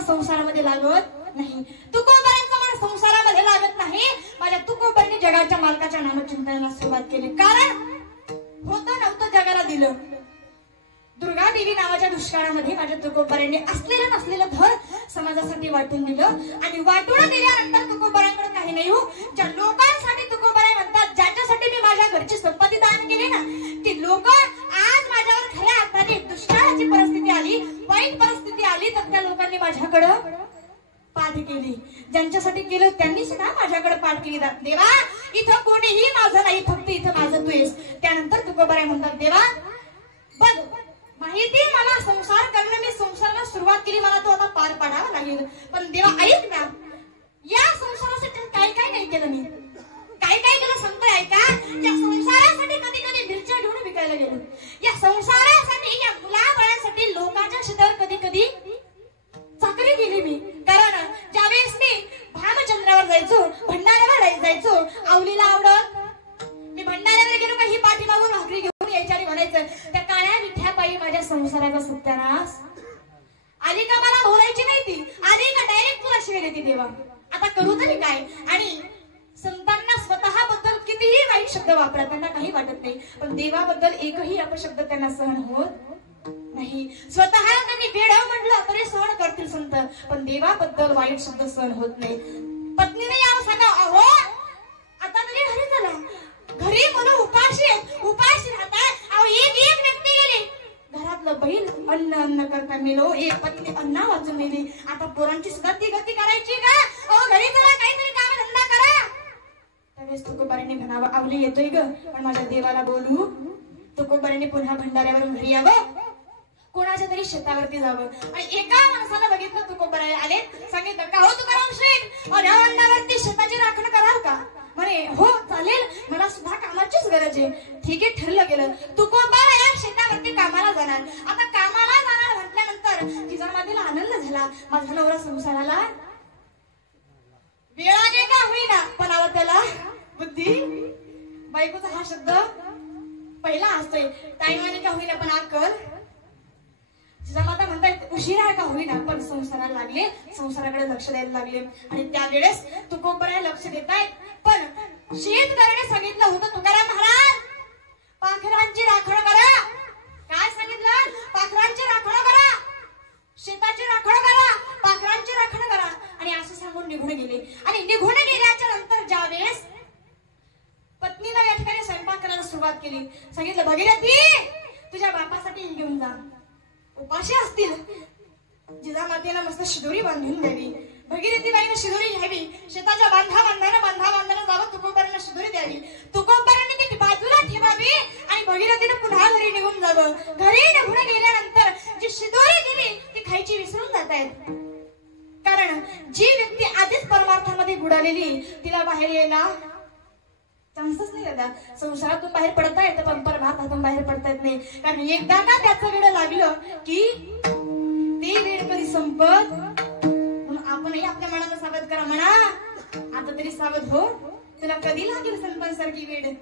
संसारामध्ये लागत नाही, तुकोबरांचं मन संसारामध्ये लागत नाही. माझ्या तुकोबरांनी जगाच्या मालकाच्या नामचिंतनाला सुरुवात केली, कारण होतं नव्हतं जगाला दिलं. दुर्गा देवी नावाच्या दुष्काळामध्ये माझ्या तुकोबरांनी असलेलं नसलेलं धन समाजासाठी वाटून दिलं आणि वाटून दिल्यानंतर तुकोबरांकडे काही नाही हो. ज्या लोकांसाठी तुकोबराय म्हणतात, ज्याच्यासाठी मी माझ्या घरची संपत्ती दान केली ना, ती लोक आज माझ्यावर खऱ्या अर्थाने दुष्काळाची परिस्थिती आली, वाईट परिस्थिती आली, तर त्या लोकांनी माझ्याकडं पाठ केली. ज्यांच्यासाठी केलं त्यांनी सुद्धा माझ्याकडे पाठ केली. देवा इथं कोणीही माझं नाही, फक्त इथं माझं तू आहेस. त्यानंतर तुकोबराय म्हणतात, देवा बघ माहिती मला संसार करणं, मी संसाराला सुरुवात केली, मला तो आता पार पाडावा लागेल. पण देवा ऐक ना, या संसारासाठी काय काय नाही केलं, मी काय काय केलं सांगतोय ऐका. या संसारासाठी कधी कधी मिरच्या घेऊन विकायला गेलो, या संसारासाठी या मुलाबाळांसाठी लोकांच्या शेतावर कधी कधी चाकरी केली मी. कारण ज्यावेळेस मी भामचंद्रावर जायचो, भंडाऱ्याला जायचो, आवलीला आवडत मी भंडाऱ्याला गेलो का ही पाठी मागून भाकरी घेऊन यायची आणि म्हणायचं, त्या काळ्या विठ्यापायी माझ्या संसाराचा सत्यानाश. आली का मला बोलायची नाही ती, आली का डायरेक्ट तुला शिवाय देते. देवा आता करू तरी काय? आणि संतांना स्वतःबद्दल कितीही वाईट शब्द वापरा, त्यांना काही वाटत नाही, पण देवाबद्दल एकही अपशब्द त्यांना सहन होत नाही. स्वतः त्यांनी वेड म्हटलं तरी सहन करतील संत, पण देवाबद्दल वाईट शब्द सहन होत नाही. पत्नीने यावं सांगा, अहो आता तरी घरी चला, घरी मुलं उपाशी राहतात. अहो एक व्यक्ती गेली, घरातलं बैल अन्न करता मेलो, एक पत्नी अन्ना वाचून मेली. आता पोरांची सुद्धा ती गती करायची का? अहो घरी चला, काहीतरी काम धंदा त्यावेळेस तुकोबाराने म्हणावं, आवली येतोय ग, पण माझ्या देवाला बोलू. तुकोबाराने पुन्हा भंडाऱ्यावरून घरी यावं, कोणाच्या तरी शेतावरती जावं. आणि एका माणसाला बघितलं तुकोबाराने आले, सांगितलं का हो तुकाराम शेठ, माझ्या अंडावरती शेताची राखण कराल का? म्हणे हो चालेल, मला सुद्धा कामाचीच गरज आहे. ठीक आहे, ठरलं गेलं. तुकोबारा या शेतावरती कामाला जाणार. आता कामाला जाणार म्हटल्यानंतर जिजामातीला आनंद झाला, माझा नवरा संसाराला वेळाने का होईना पण आवा त्याला बुद्धी. बायकोचा हा शब्द पहिला असतोय, टाइमाने का होईना पण अक्कल. जिजामाता म्हणतायत उशिरा का होईना पण संसाराला लागले, संसाराकडे लक्ष द्यायला लागले. आणि त्यावेळेस तुकोबारा लक्ष देतायत. पण शेतकऱ्याने सांगितलं होतं, तुकाराम महाराज पाखरांची राखण करा. काय सांगितलं? पाखरांची राखण करा, शेताची राखण करा, पाखरांची राखण करा. आणि असं सांगून निघून गेले. आणि निघून गेल्याच्या नंतर ज्यावेळेस पत्नीला या ठिकाणी स्वयंपाक करायला सुरुवात केली, सांगितलं भगीरथी तुझ्या बापासाठी घेऊन जा, उपाशी असतील. जिजामातेला मस्त शिदोरी बांधून द्यावी. भगीरथी बाईने शिदोरी घ्यावी, शेताच्या बांधा जावं, तुकोबाराला शिदोरी द्यावी. तुकोबाराने ती बाजूला ठेवावी आणि भगीरथीने पुन्हा घरी निघून जावं. घरी निघून गेल्यानंतर जी शिदोरी दिली ती खायची विसरून जात आहेत. कारण जी व्यक्ती आधीच परमार्थामध्ये बुडालेली तिला बाहेर यायला चान्सच नाही दादा. संसारातून बाहेर पडता येतं पण परमार्थातून बाहेर पडता येत नाही. कारण एकदा का त्याचं वेळ लागलं की ते वेळ कधी संपत. आपणही आपल्या मनाला सावध करा, म्हणा आता तरी सावध हो, तुला कधी लागेल संतांसारखी वेळ.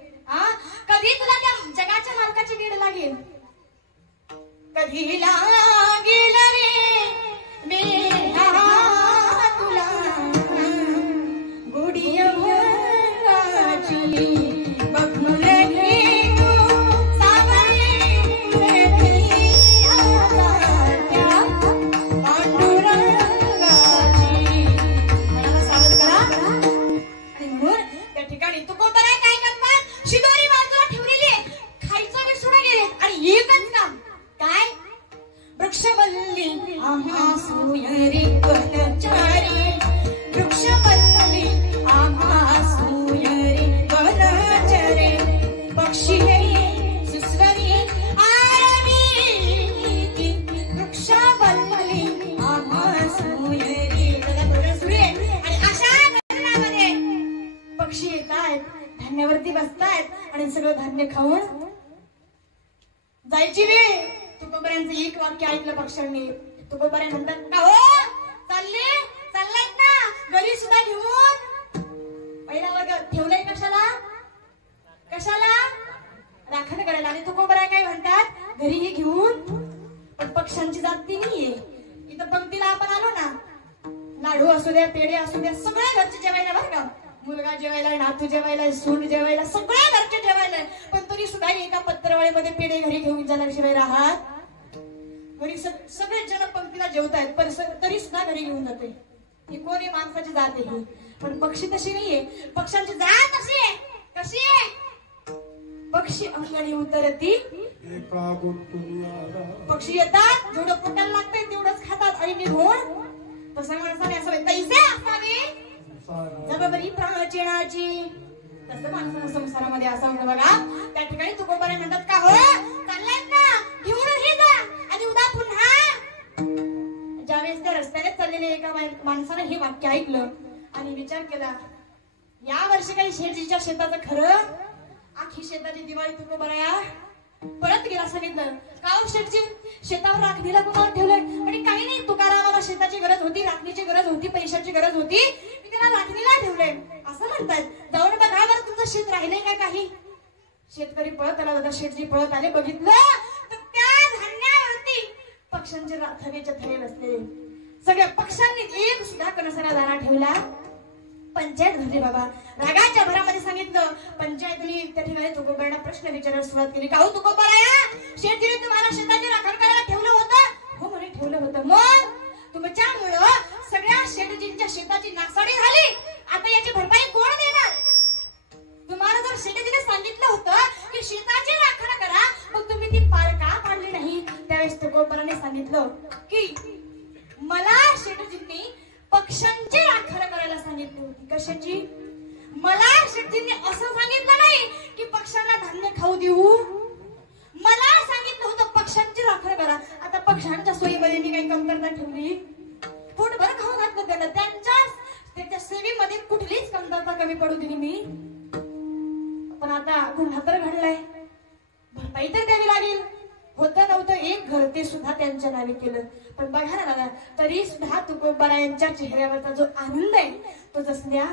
कधी तुला त्या जगाच्या मालकाची वेळ लागेल, कधी लागेल रे तुला गोडी धान्यावरती बसतायत आणि सगळं धान्य खाऊन जायची वेळ. तुकोबारांचं एक वाक्य ऐकलं पक्ष्यांनी. तुकोबारा म्हणतात का हो चाललेत ना घरी सुद्धा घेऊन. पहिला वर्ग ठेवलाय कशाला राखण करायला. आणि तुकोबारा काय म्हणतात घरीही घेऊन. पण पक्ष्यांची जात ती नाहीये. इथं पंक्तीला आपण आलो ना, लाडू असू द्या, पेढे असू द्या, सगळ्या घरचे जेवायला बरं का. मुलगा जेवायला, नातू जेवायला, सून जेवायला, सगळ्या घरचे जेवायला. पण तरी सुद्धा एका पत्रवाळीमध्ये पेढे घरी घेऊन जाण्याशिवाय राहत. घरी सगळे जण पंक्तीला जेवतायत पण तरी सुद्धा घरी घेऊन जाते. ही कोणी माणसाची जात आहे. पण पक्षी तशी नाहीये. पक्ष्यांची जात अशी आहे. कशी आहे? पक्षी अंगणी उतरती. पक्षी येतात, जेवढं पोटाला लागतंय तेवढंच खातात आणि निघून. तसं माणसाने असावे, तैसे असावे जबाबदारी प्राचीनाची. तसं माणसानं संसारामध्ये असावं बघा. त्या ठिकाणी तुकोबारा म्हणतात का हो चाललायत ना घेऊनही जा आणि उद्या पुन्हा. ज्यावेळेस त्या रस्त्याने चाललेले एका माणसाने हे वाक्य ऐकलं आणि विचार केला, या वर्षी काही शेतीच्या शेताचं खरं. आखी शेताची दिवाळी तुकोबारा परत गेला. सांगितलं का हो शेठजी शेतावर राखणीला कुणाला ठेवलंय. आणि काही नाही तुकारामाला शेताची गरज होती, राखणीची गरज होती, पैशाची गरज होती, मी त्याला राखणीला ठेवलंय असं म्हणतात. जाऊन बघा बरं तुमचं शेत राहिलंय का काही. शेतकरी पळत आला दादा. शेठजी पळत आले, बघितलं तर त्या धान्यावरती पक्ष्यांचे थवेचे थवे बसले. सगळ्या पक्ष्यांनी एक सुद्धा कणसाला दाणा ठेवला. पंचायत भरली बाबा. रागाच्या भरामध्ये सांगितलं. पंचायतनी त्या ठिकाणी तुकोबारांना प्रश्न विचारायला सुरुवात केली. का हो तुकोबारा शेठजीने तुम्हाला शेताची राखण करायला ठेवलं होतं. हो म्हणे ठेवलं होतं. मग तुमच्यामुळं सगळ्या शेठजींच्या शेताची नासाडी झाली. आता याची भरपाई कोण देणार. तुम्हाला जर शेठजीने सांगितलं होतं की शेताची राखण करा, मग तुम्ही ती पार का पाडली नाही. त्यावेळेस तुकोबाराने सांगितलं की मला शेठजींनी पक्ष्यांची राखण करायला सांगितली होती. कशाची. मला शेट्टींनी असं सांगितलं नाही की पक्ष्यांना धान्य खाऊ देऊ, मला सांगितलं होतं पक्ष्यांची राखण करा. आता पक्ष्यांच्या सोयीमध्ये मी काही कमतरता ठेवली? पोटभर खाऊ घातलं त्याला, त्यांच्या सेवेमध्ये कुठलीच कमतरता कमी पडू दिली मी. पण आता गुन्हा तर घडलाय, भरपाई तर द्यावी लागेल. होतं नव्हतं एक घर ते सुद्धा त्यांच्या नावे केलं. पण बघा ना दादा, तरी सुद्धा तुकोबारायांच्या चेहऱ्यावरचा जो आनंद आहे तो जसल्या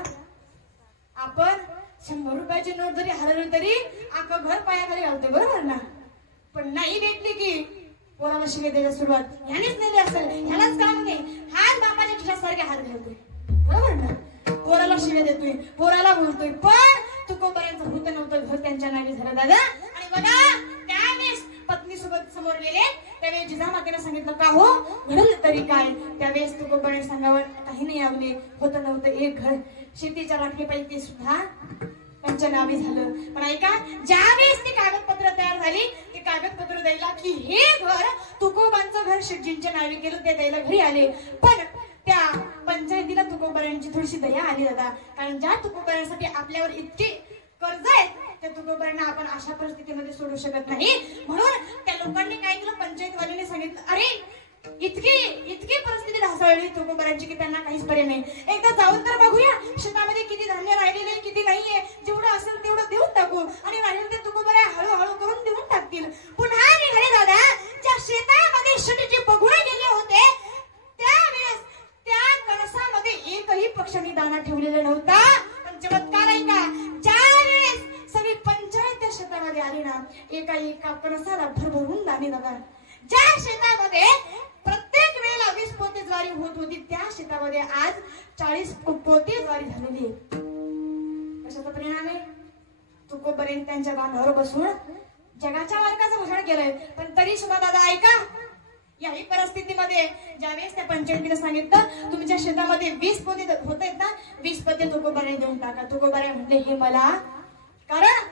आपण 100 रुपयाची नोट जरी हरवली तरी अख्खं घर पायाखाली घालतोय, बरोबर ना. पण नाही भेटली की पोराला शिवाय द्यायला सुरुवात, ह्यानेच नेली असेल, ह्यालाच काम नाही, हाच बापाच्या खिशासारखे हात घालतोय, बरोबर ना. पोराला शिवाय देतोय, पोराला बोलतोय. पण तुकोबारायांचं होतं नव्हतं घर त्यांच्या नावे झालं दादा. आणि बघा त्यावेळेस पत्नी सोबत समोर गेले, त्यावेळेस जिजामातेने सांगितलं का हो घडलं तरी काय. त्यावेळेस तुकोबाने सांगावं काही नाही आवले, होतं नव्हतं एक घर शेतीच्या राखणीपायी ते सुद्धा त्यांच्या नावे झालं. पण ऐका, ज्यावेळेस ती कागदपत्र तयार झाली, ते कागदपत्र द्यायला की हे घर तुकोबांचं घर शेटजींच्या नावे केलं, ते द्यायला घरी आले. पण त्या पंचायतीला तुकोबारांची थोडीशी दया आली दादा. कारण ज्या तुकोबारांसाठी आपल्यावर इतके कर्ज आहेत त्या तुकोबारांना आपण अशा परिस्थितीमध्ये सोडू शकत नाही. म्हणून त्या लोकांनी काय केलं, पंचायतवाल्यांनी सांगितलं अरे इतकी परिस्थिती ढासळली तुकोबारांची की त्यांना काहीच पर्याय नाही. एकदा जाऊन तर बघूया शेतामध्ये किती धान्य राहिलेले किती नाहीये, जेवढं असेल तेवढं देऊन टाकू आणि राहिलेलं ते तुकोबारा हळूहळू करून देऊन टाकतील. पुन्हा निघाले दादा, ज्या शेतामध्ये शेतीचे बघून गेले होते त्यावेळेस त्या कणसामध्ये एकही पक्ष्यांनी दाणा ठेवलेला नव्हता. पण चमत्कार आहे का, ज्यावेळेस सगळी पंचायत त्या शेतामध्ये आली ना, एका कणसाला भरभरून दाणे दादा. ज्या शेतामध्ये प्रत्येक वेळेला 20 पोते ज्वारी होत होती त्या शेतामध्ये आज 40 पोते ज्वारी झालेली आहे. कशाचा परिणाम आहे, तुकोबारांनी त्यांच्या बांधावर बसून जगाच्या मालकाचं घोषणा केलंय. पण तरी सुद्धा दादा ऐका, याही परिस्थितीमध्ये ज्यावेळेस त्या पंचायतीने सांगितलं तुमच्या शेतामध्ये 20 पोते होत आहेत ना, 20 पोते तुकोबारांनी देऊन टाका. तुकोबाराय म्हणले हे मला, कारण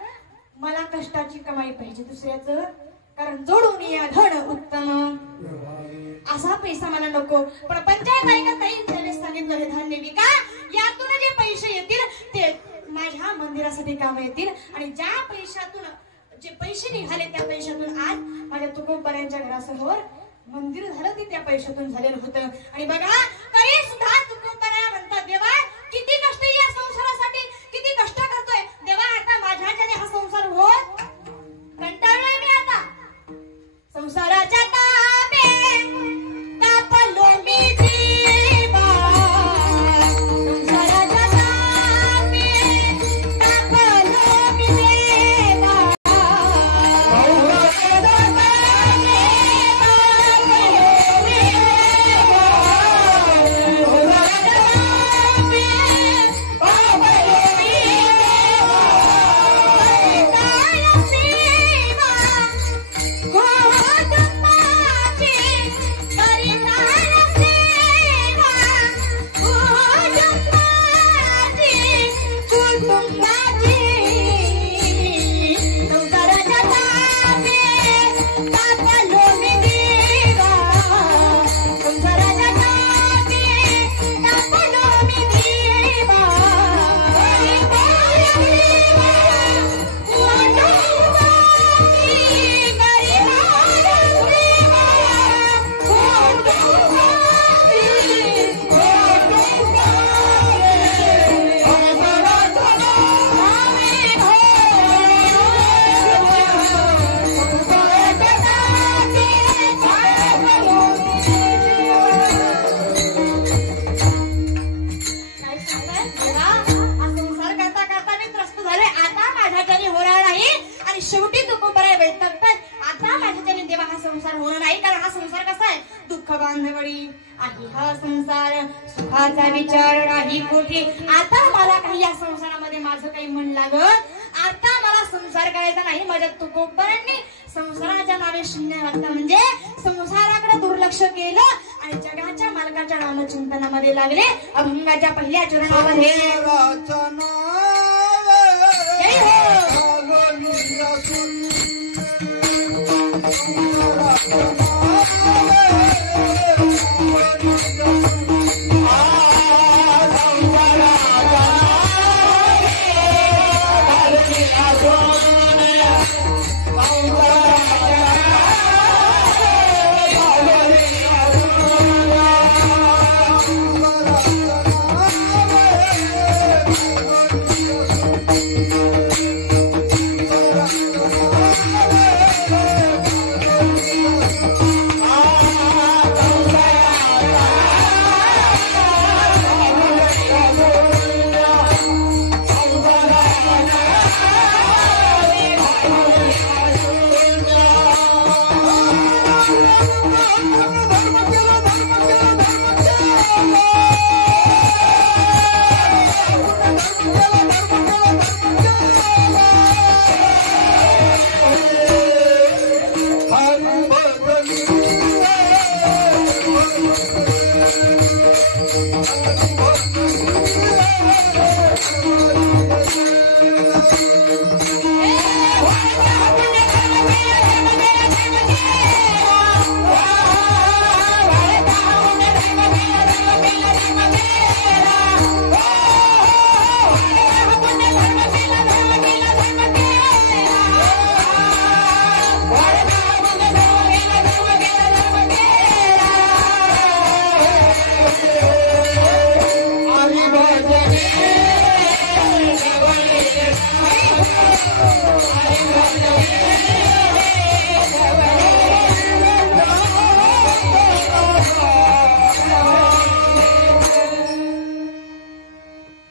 मला कष्टाची कमाई पाहिजे दुसऱ्याचं, कारण जोडून या धन उत्तम असा पैसा मला नको. पण पंचायत आईने सांगितलं हे धान्य विका, यातून जे पैसे येतील ते माझ्या मंदिरासाठी काम येतील. आणि ज्या पैशातून जे पैसे निघाले त्या पैशातून आज माझ्या तुकोबारांच्या घरासमोर मंदिर झालं, ते त्या पैशातून झालेलं होतं. आणि बघा तरी सुद्धा तुकोबारा म्हणतात देवा किती कष्ट या संसारासाठी, किती कष्ट करतोय देवा, आता माझ्याच्याने हा संसार होत कंटाळलोय मी. आता संसाराच्या ताबे तापलो मी जीवा, संसाराच्या ताबे तापलो मी देवा, सुखाचा विचार नाही कुठे. आता मला काही या संसारामध्ये माझं काही मन लागत, आता मला संसार करायचा नाही. माझ्या तुकोबारांनी संसाराच्या नावे शून्य घातलं, म्हणजे संसाराकडे दुर्लक्ष केलं आणि जगाच्या मालकाच्या नामचिंतनामध्ये लागले. अभंगाच्या पहिल्या चरणामध्ये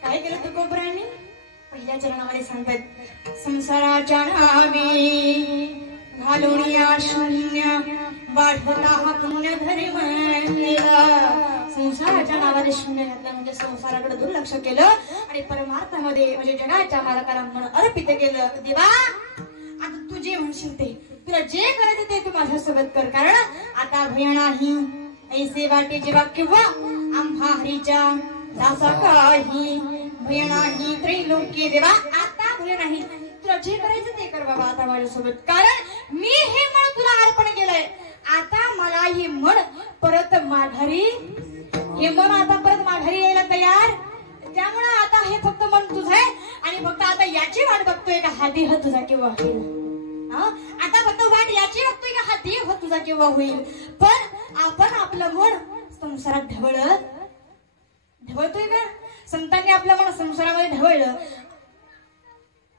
काय केलं तुकोबरांनी? पहिल्या चरणामध्ये सांगतात, संसाराच्या नावी घालून या शून्य वाढवला हा पुण्य धर्म केला. संसाराच्या नावाने शून्य घातलं म्हणजे संसाराकडे दुर्लक्ष केलं आणि परमार्थामध्ये म्हणजे जगाच्या मालकाला मन अर्पित केलं. देवा आता तू जे म्हणशील ते, तुला जे करायचं ते तू माझ्यासोबत कर, कारण आता भय नाही ऐसे वाटे जेव्हा किंवा आम्हा हरीच्या दासा काही भय नाही त्रैलोक्य. देवा आता भय नाही, तुला जे करायचं ते कर बाबा आता माझ्यासोबत, कारण मी हे मन तुला अर्पण केलंय. आता मला ही मन परत माघारी, हे मन आता परत माघारी यायला तयार. त्यामुळे आता हे फक्त मन तुझं आहे आणि फक्त आता याची वाट बघतोय का हा देह तुझा केव्हा होईल. आता फक्त वाट याची बघतोय का हा देह तुझा केव्हा होईल. पण आपण आपलं मन संसारात ढवळतोय का? संतांनी आपलं मन संसारामध्ये ढवळलं.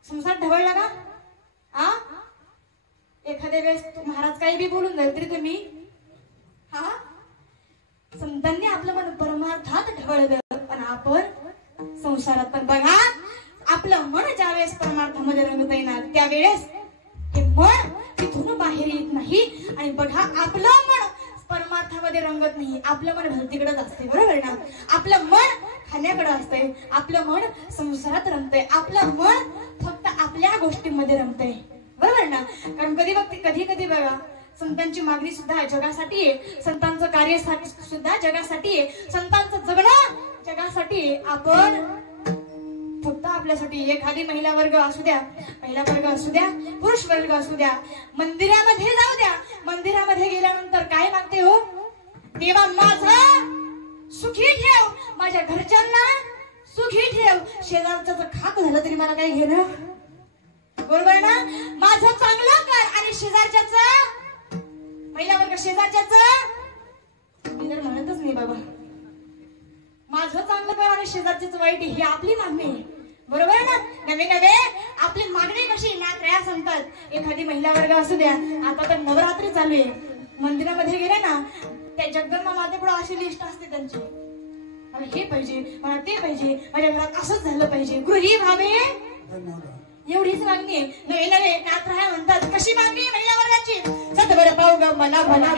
संसार ढवळला का? एखाद्या वेळेस महाराज काही बी बोलून जाईल तरी तुम्ही संतांनी आपलं मन परमार्थात ढवळलं. पण आपण संसारात पण बघा, आपलं मन ज्या वेळेस परमार्थामध्ये रंगत येणार त्यावेळेस हे मन तिथून बाहेर येत नाही. आणि बघा आपलं मन परमार्थामध्ये रंगत नाही, आपलं मन भलतीकडेच असते. बरोबर ना? आपलं मन खाण्याकडे असतंय, आपलं मन संसारात रमतंय, आपलं मन फक्त आपल्या गोष्टींमध्ये रमतंय. बरोबर ना? कारण कधी कधी बघा संतांची मागणी सुद्धा जगासाठी आहे, संतांचं कार्य सुद्धा जगासाठी आहे, संतांचं जगणं जगासाठी आहे. आपण फक्त आपल्यासाठी एखादी महिला वर्ग असू द्या, महिला वर्ग असू द्या, पुरुष वर्ग असू द्या, मंदिरामध्ये जाऊ द्या, मंदिरामध्ये गेल्यानंतर काय मागते हो? देवा माझं सुखी ठेव, माझ्या घरच्यांना सुखी ठेव, शेजारचं खाक झालं तरी मला काही घेणं. बरोबर ना? माझं चांगलं कर आणि शेजारच्याच, पहिला वर्ग शेजारच्याच मी तर म्हणतच नाही बाबा, माझं चांगलं कर आणि शेजारचीच वाईट, ही आपली मागणी आहे. बरोबर ना? नवे आपली मागणी कशी नात्र्या सांगतात. एखादी महिला वर्ग असू द्या, आता तर नवरात्री चालू आहे, मंदिरामध्ये गेले ना त्या जगदंबा मातेपुढे अशी लिस्ट असते त्यांची, मला हे पाहिजे, मला ते पाहिजे, माझ्या घरात असंच झालं पाहिजे, गृही भावे, एवढीच मागणी आहे. नवे नात्र्या म्हणतात. कशी मागणी महिला वर्गाची? सतवर पाव ग मला भला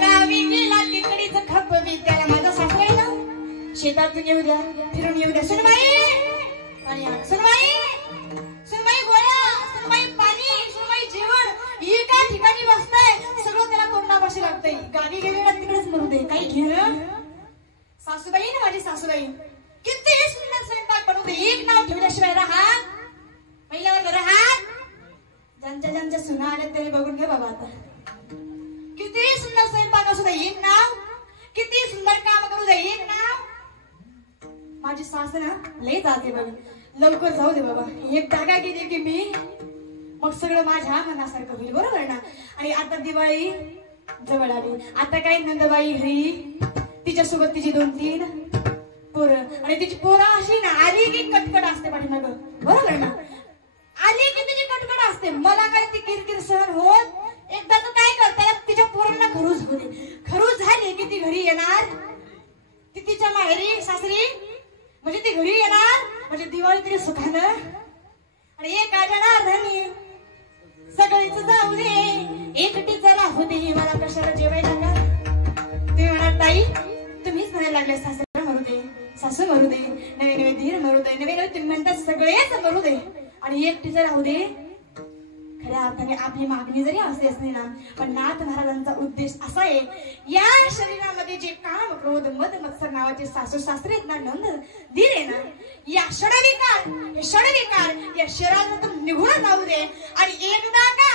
गावी गेला तिकडीच खपवी, त्याला माझा सासू आहे ना शेतातून येऊ द्या, फिरून येऊ द्या. सुनबाई गोळ्या, सुनबाई पाणी, सुनबाई जेवण, एका ठिकाणी बसताय, सगळं त्याला तोंडापाशी लागतंय. गावी गेलेला तिकडेच मरू दे, काही घेणं. सासूबाई ना माझी सासूबाई, किती सुंदर स्वयंपाक बनवते, एक नाव ठेवल्याशिवाय राहत पहिल्यावर राहत. ज्यांच्या सुना आल्या त्याने बघून घ्या बाबा. आता किती सुंदर स्वयंपाक असू दे एक नाव, किती सुंदर काम करू दे एक नाव. माझी सासू ना लय जाते बघ, लवकर जाऊ दे बाबा, एक जागा गेली की मी मग सगळं माझ्या मनासारखं होईल. बरोबर ना? आणि आता दिवाळी जवळ आली, आता काय नंदबाई घरी, तिच्यासोबत तिची 2-3 पोरं, आणि तिची पोरं अशी ना आली की कटकट म्हणजे दिवाळी तरी सुखानं आणि एका जनार्दनी सगळीच जाऊ दे एकटीच राहू दे मला कशाला जेवायला का. तुम्ही म्हणा ताई तुम्हीच म्हणायला लागले सासरा मरू दे सासू मरू दे नवे नवे धीर मरू दे नवे नवे तुम्ही म्हणता सगळेच मरू दे आणि एकटीच राहू दे. खऱ्या अर्थाने आपली मागणी जरी असली असली ना पण नाथ महाराजांचा उद्देश असा आहे या शरीरामध्ये जे काम क्रोध मद मत्सर नावाचे सासू सासरे आहेत ना नंद धीर आहे ना या षडविकार या शरीरातून निघून जाऊ दे. आणि एकदा का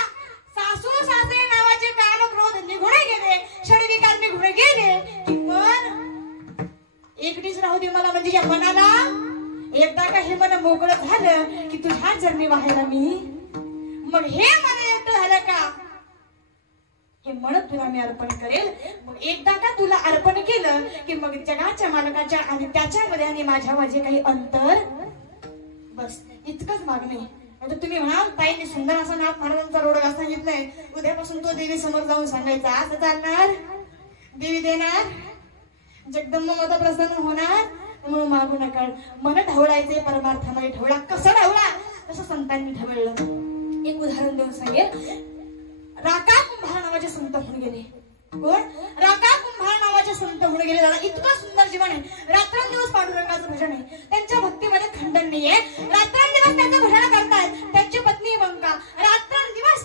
सासू सासरे नावाचे काम क्रोध निघून गेले षडविकार निघून गेले की मन एकटीच राहू दे मला. म्हणजे या मनाला एकदा का हे मन मोकळं झालं की तुझ्या जन्मी व्हायला मी मग हे मन एकटं झालं का हे मन तुला मी अर्पण करेल. मग एकदा का तुला अर्पण केलं की मग जगाच्या मालकाच्या आणि त्याच्यामध्ये आणि माझ्या माझे काही अंतर बस इतकंच मागणे. आता तुम्ही म्हणाल ताईने सुंदर असा नाथ महाराजांचा रोडगा सांगितलंय उद्यापासून तो देवी समोर जाऊन सांगायचा असं चालणार देवी देणार जगदंब माता प्रसन्न होणार म्हणून मागू नका. मन ढवळायचे परमार्थामध्ये ढवळा. कसं ढवळा तसं संतांनी ढवळलं. एक उदाहरण देऊन सांगेल. राका कुंभार नावाचे संत होऊन गेले. कोण? राका कुंभार नावाचे संत होऊन गेले. दादा इतकं सुंदर जीवन आहे. रात्रंदिवस पांडुरंगाचं भजन आहे. त्यांच्या भक्तीमध्ये खंडन नाहीये. रात्रंदिवस त्यांचं भजन करतायत. त्यांची पत्नी बंका रात्रंदिवस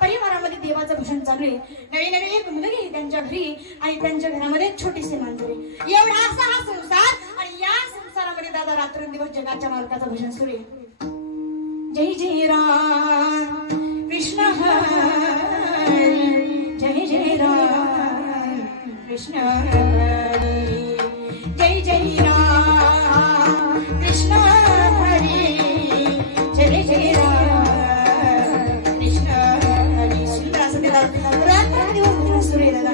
परिवारामध्ये देवाचं भजन चालू आहे. नवी नवी एक मुलगी त्यांच्या घरी आणि त्यांच्या घरामध्ये एक छोटीशी मांजरी. एवढा असा हा संसार आणि या संसारामध्ये दादा रात्रंदिवस जगाच्या मालकाचं भजन सुरू आहे. जय जय राम कृष्ण हरी जय जय राम कृष्ण हरी जय जय राम कृष्ण हरी जय जय राम कृष्ण हरी. सुंदर असं त्याला रात्रंदिवस सुरू आहे दादा.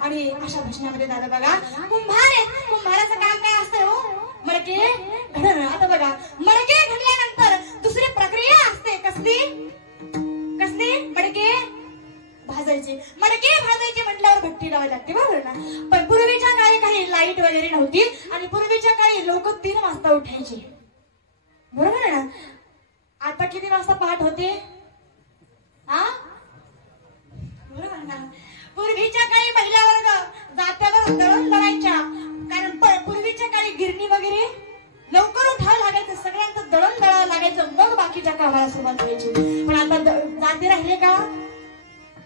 आणि अशा भजनामध्ये दादा बघा कुंभार आहेत. कुंभाराचं काम काय असतं हो मडके घडणं. आता बघा मडके घडल्यानंतर दुसरी प्रक्रिया असते. कसली कसली मडके भाजायचे. मडके भाजायचे म्हटल्यावर भट्टी लावायला लागते बरोबर ना. पण पूर्वीच्या काळी काही लाईट वगैरे नव्हती आणि पूर्वीच्या काळी लोक 3 वाजता उठायचे बरोबर ना. आता किती वाजता पहाट होते हा बरोबर ना. पूर्वीच्या काळी महिला वर्ग जात्यावर दळण दळायच्या कारण पूर्वीच्या काळी गिरणी वगैरे लवकर उठावं लागायचं. सगळ्यांचं दळण दळावं लागायचं मग बाकीच्या कामाला सुरुवात व्हायची. पण आता जाते राहिले का.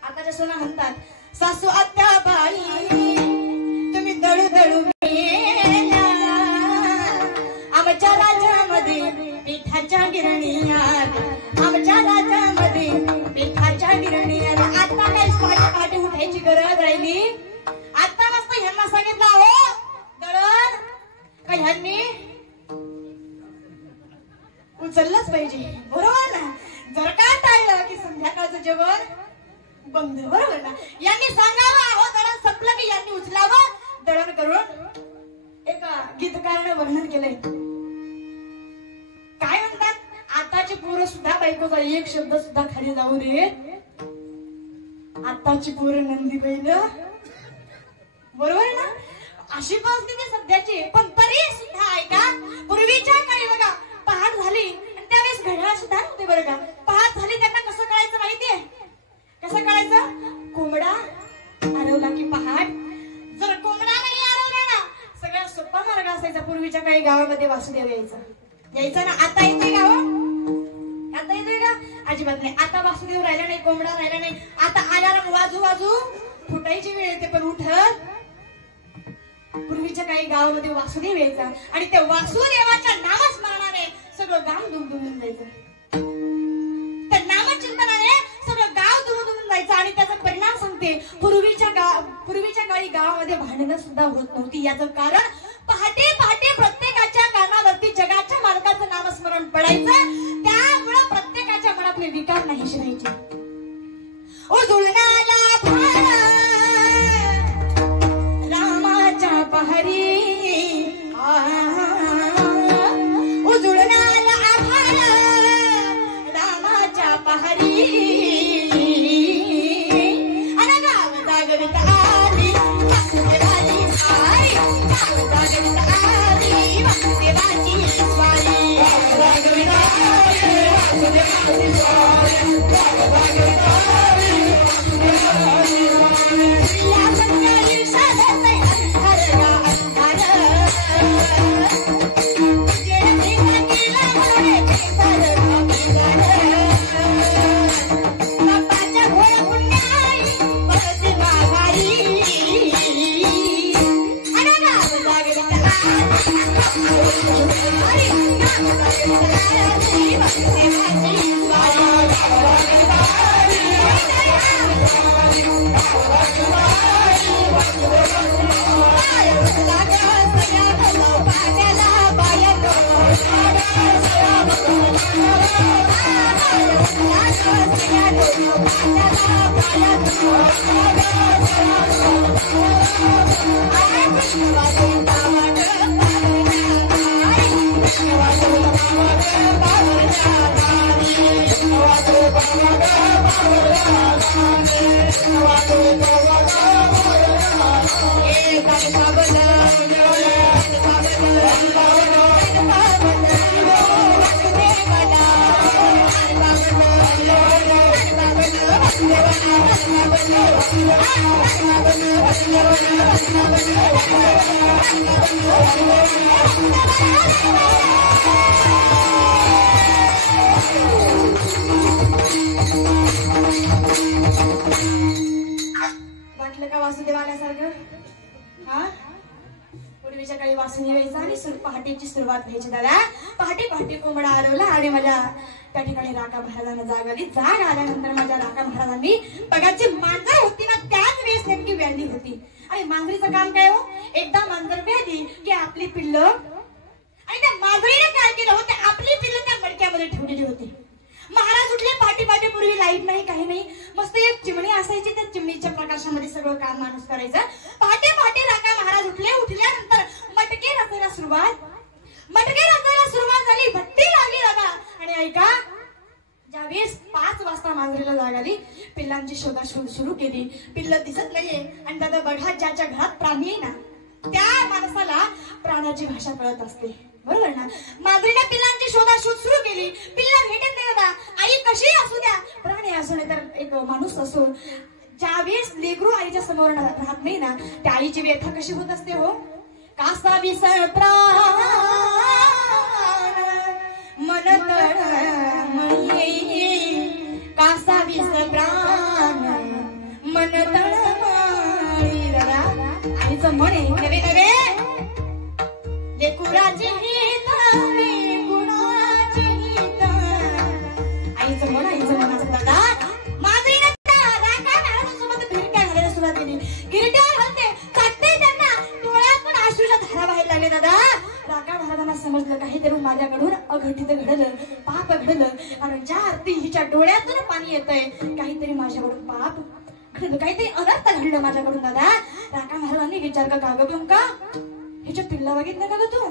आताच्या सोना म्हणतात सासू आत्या बाई तुम्ही दळू दळू मेल्या आमच्या राज्यामध्ये पिठाच्या गिरणीयात आमच्या राज्यामध्ये पिठाच्या गिरणीयात. आता काही पहाटे उठायची गरज राहिली. आता मस्त ह्यांना सांगितलं हो दळण का ह्यांनी उचललंच पाहिजे बरोबर ना. जर का टाळलं की संध्याकाळचं जेवण बंद बरोबर ना. यांनी सांगावं अहो दळण संपलं की यांनी उचलावं दळण करून. एका गीतकाराने वर्णन केलंय काय म्हणतात आताची पोरं सुद्धा बायकोचा एक शब्द सुद्धा खाली जाऊ दे. आताची पोरं नंदी पहिलं बरोबर ना. अशी परिस्थिती सध्याची. पण तरी सुद्धा ऐका पूर्वीच्या काळी बघा पहाट झाली आणि त्यावेळेस घड्याळ सुद्धा नव्हते बरं का. पहाट झाली त्यांना कसं कळायचं माहितीये कसं कळायचं. कोंबडा आरवला की पहाट. जर कोंबडा नाही आरवला ना सगळ्यात सोपा मार्ग असायचा. पूर्वीच्या काळी गावामध्ये वासुदेव यायचा ना. आता येते गाव आता येतोय का अजिबात नाही. आता वासुदेव राहिला नाही कोंबडा राहिला नाही. आता अलार्म वाजू वाजू फुटायची वेळ येते पण उठत. पूर्वीच्या काही गावामध्ये वासुदेव यायचा आणि त्या वासुदेवाच्या नामस्मरणाने सगळं गाव दुमदुमून जायचं. त्या नामचिंतनाने सगळं गाव दुमदुमून जायचं. आणि त्याचा परिणाम सांगते पूर्वीच्या काळी गावामध्ये भांडणं सुद्धा होत नव्हती. याचं कारण पहाटे पहाटे प्रत्येकाच्या कानावरती जगाच्या मालकाचं नामस्मरण पडायचं. त्यामुळे प्रत्येकाच्या मनातले विकार नाही शिरायचे. उजुळणाला रामाच्या पहारी उजुळणाला आभाळ रामाच्या पहारी अन गाव जागृत आली वासुदेवाची आई गाव जागृत आली वासुदेवाची वारी. वाटलं का वासुदेवाल्यासारखं? हा, पूर्वीच्या काळी वासुदेव यायचा आणि पहाटेची सुरुवात व्हायची. दादा पहाटे पहाटे कोंबडा आरवला आणि माझ्या त्या ठिकाणी राका महाराजांना जाग आली. जाग आल्यानंतर माझ्या राका महाराजांनी बघाची मांजर होती ना, त्याच वेळेस नेमकी व्याधी होती. आणि मांजरीचं काम काय हो, एकदा मांजर व्याधी की आपली पिल्लं, आणि त्या मांजरीने काय केलं होते, आपली पिल्लं त्या मडक्यामध्ये ठेवलेली होती. महाराज उठले पहाटे पहाटे, पूर्वी लाईट नाही काही नाही, मस्त एक चिमणी असायची, त्या चिमणीच्या प्रकाशामध्ये सगळं काम माणूस करायचं. पहाटे पहाटे राका महाराज उठले. उठल्यानंतर मटके रचायला सुरुवात झाली. भट्टी लागली दादा. आणि ऐका, ज्यावेळेस 5 वाजता मांजरीला जाग आली, पिल्लांची शोधाशोध सुरू केली. पिल्लं दिसत नाहीये. आणि दादा बघा, ज्याच्या घरात प्राणी आहे ना, त्या माणसाला प्राण्याची भाषा कळत असते, बरोबर ना. मांजरीने पिल्लांची शोधाशोध सुरू केली. पिल्ला भेटत नाही दादा. आई कशी असू द्या, प्राणी असू नये तर एक माणूस असो, ज्यावेळेस लेकरू आईच्या समोर राहत नाही ना, त्या आईची व्यथा कशी होत असते हो. कासा विसळ प्राण मन तळमळी, कासा विसळ प्राण मन तळमळी. दादा आईचं मन आहे, नवे नवे लेकुराची हित गुणाची हित. आईचं मन असं दादा. मांजरीने राका महाराजांसोबत गिरट्या घालायला सुरुवात केली. गिरट्या घालते, चाटते, त्यांना डोळ्यातून अश्रूच्या धारा व्हायला लागले. दादा राका महाराजांना समजलं काहीतरी माझ्याकडून अघटित घडलं, पाप घडलं. कारण ज्या अर्थी हिच्या डोळ्यातून पाणी येतंय, काहीतरी माझ्याकडून पाप घडलं, काहीतरी अनर्थ घडलं माझ्याकडून. दादा राका महाराजांनी विचारलं, का ग तुमका हिच्या पिल्ला बघितलं का ग तू?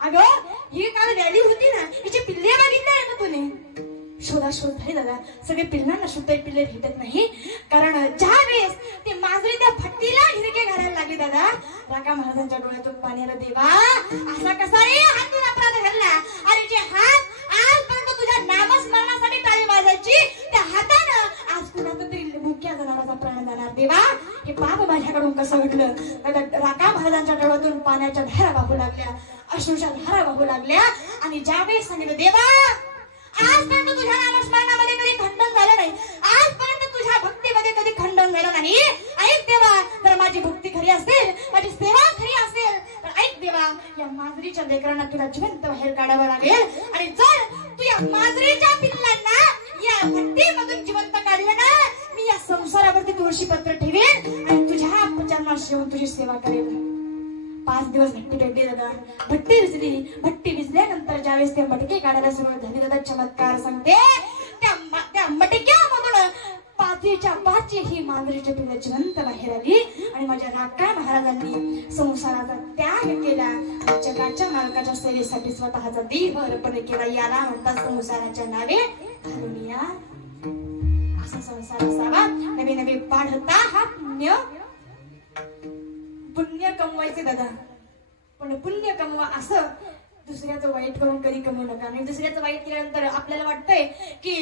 अगं ही काल रॅली होती ना, हिचे पिल्ले बघितले ना तुने? शोधाशोध झाली दादा. सगळे पिल्लांना सुद्धा पिल्ले भेटत नाही. कारण ज्या वेळेस ते मांजरी त्या भट्टीला हिरके घालायला लागली दादा, राका महाराजांच्या डोळ्यातून पाणी आलं. देवा असा कसा रे हातून अपराध घडला? अरे जे हात आजपर्यंत तुझ्या नामस्मरणासाठी टाळी वाजायची, त्या हातानं आज कुणाचा तरी मुख्या जनावराचा प्राण जाणार. देवा हे पाप माझ्याकडून कसं घडलं? राका महाराजांच्या डोळ्यातून पाण्याच्या धारा वाहू लागल्या, अश्रूच्या धारा वाहू लागल्या. आणि ज्यावेळेस सांगितलं, देवा आजपर्यंत तुझ्या नामस्मरणामध्ये कधी खंडन झालं नाही, आजपर्यंत तुझ्या भक्तीमध्ये कधी खंडन झालं नाही. ऐक देवा, तर माझी भक्ती खरी असेल, माझी सेवा खरी असेल, तर ऐक देवा, या मांजरीच्या लेकरांना तुला जिवंत बाहेर काढावं लागेल. आणि जर तू या मांजरीच्या पिल्लांना या भट्टीमधून जिवंत काढलं ना, मी या संसारावरती तुळशी पत्र ठेवेन आणि तुझ्या चरणात येऊन तुझी सेवा करेल. 5 दिवस भट्टी पेटली दादा. भट्टी विजली. भट्टी विजल्यानंतर ज्यावेळेस ते मटके काढायला सुरुवात झाली दादा, चमत्कार सांगते, त्या मटक्यामधून 5च्या 5 ही मांजरीची पिल्लं जिवंत बाहेर आली. आणि माझ्या राका महाराजांनी संसाराचा त्याग केला, जगाच्या मालकाच्या सेवेसाठी स्वतःचा देह अर्पण केला. याला म्हणतात संसाराच्या नावे धर्मिया. असा संसार असावा. नवे नवे पाढता हा पुण्य कमवायचे दादा, पण पुण्य कमवा असं दुसऱ्याचं वाईट करून कधी कमवू नका. आणि दुसऱ्याचं वाईट केल्यानंतर आपल्याला वाटतंय की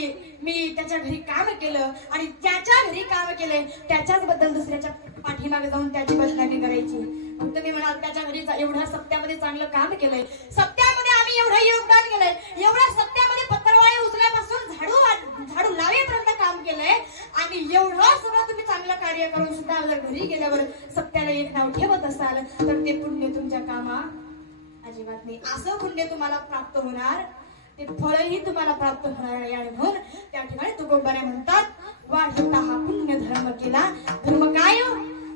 मी त्याच्या घरी काम केलं आणि त्याच्या घरी काम केलंय, त्याच्याच बद्दल दुसऱ्याच्या पाठीमागे जाऊन त्याची बदनामी करायची. मग तुम्ही म्हणाल त्याच्या घरी एवढ्या सप्त्यामध्ये चांगलं काम केलंय, सप्त्यामध्ये आम्ही एवढं योगदान केलंय, एवढ्या सप्त्यामध्ये पत्रवाळे उचल्यापासून झाडू लावेपर्यंत काम केलंय, आणि एवढं सगळं तुम्ही चांगलं कार्य करून सुद्धा जर घरी गेल्यावर सप्त्याला एक नाव ठेवत असाल, तर ते पुण्य तुमच्या कामा अजिबात नाही. असं पुण्य तुम्हाला प्राप्त होणार, ते फळही तुम्हाला प्राप्त होणार आहे. आणि म्हणून त्या ठिकाणी तुकोबारे म्हणतात, वाढता हा पुण्य धर्म केला. धर्म काय हो?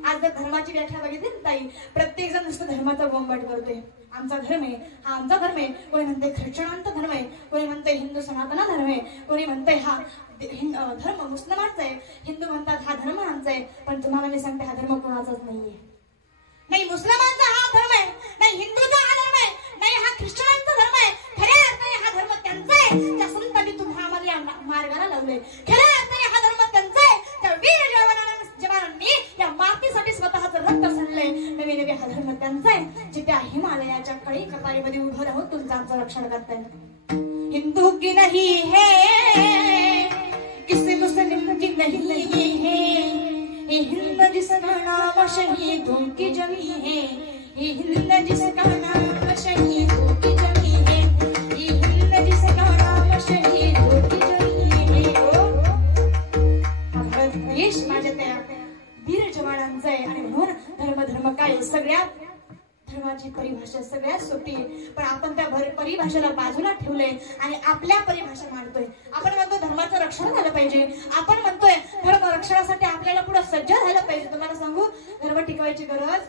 आज जर धर्माची व्याख्या बघितली ना ताई, प्रत्येक जण नुसतं धर्माचा बोंबाट करतोय. आमचा धर्म आहे, हा आमचा धर्म आहे. कोणी म्हणते ख्रिश्चनांचा धर्म आहे, कोणी म्हणते हिंदू सनातन धर्म आहे, कोणी म्हणते हा धर्म मुस्लिमांचा आहे, हिंदू म्हणतात हा धर्म आमचा आहे. पण तुम्हाला मी सांगते, हा धर्म कोणाचाच नाहीये. नाही मुस्लिमांचा हा धर्म आहे, नाही हिंदूचा हा धर्म आहे, नाही हा ख्रिश्चनांचा धर्म आहे. खऱ्या अर्थाने हा धर्म त्यांचा आहे, त्या संतांनी तुम्हाला आम्हाला या मार्गाला लावलंय. खऱ्या अर्थाने हा धर्म त्यांचा आहे, त्या वीर जवानांनी या मातीसाठी स्वतःचं रक्त सांडलंय. नवे नवे हा धर्म त्यांचा आहे, जे त्या हिमालयाच्या कळी कताईमध्ये उभं राहून तुमचं आमचं रक्षण करताय. हिंदू की नहीं है, किसी मुस्लिम की नहीं है, ये हिंद जिसका नाम शहीदों की जमी है, ये हिंद जिसका नाम शहीदों की जमी है, ये हिंद जिसका नाम शहीदों की जमी है. भारत देश माझ्या त्या वीर जवानांचा आहे. आणि म्हणून धर्म काय, सगळ्यात धर्माची परिभाषा सगळ्यात सोपी आहे. पण आपण त्या परिभाषेला बाजूला ठेवलंय आणि आपल्या परिभाषा मांडतोय. आपण म्हणतो धर्माचं रक्षण झालं पाहिजे, आपण म्हणतोय धर्म रक्षणासाठी आपल्याला पुढे सज्ज झालं पाहिजे. तुम्हाला सांगू, धर्म टिकवायची गरज,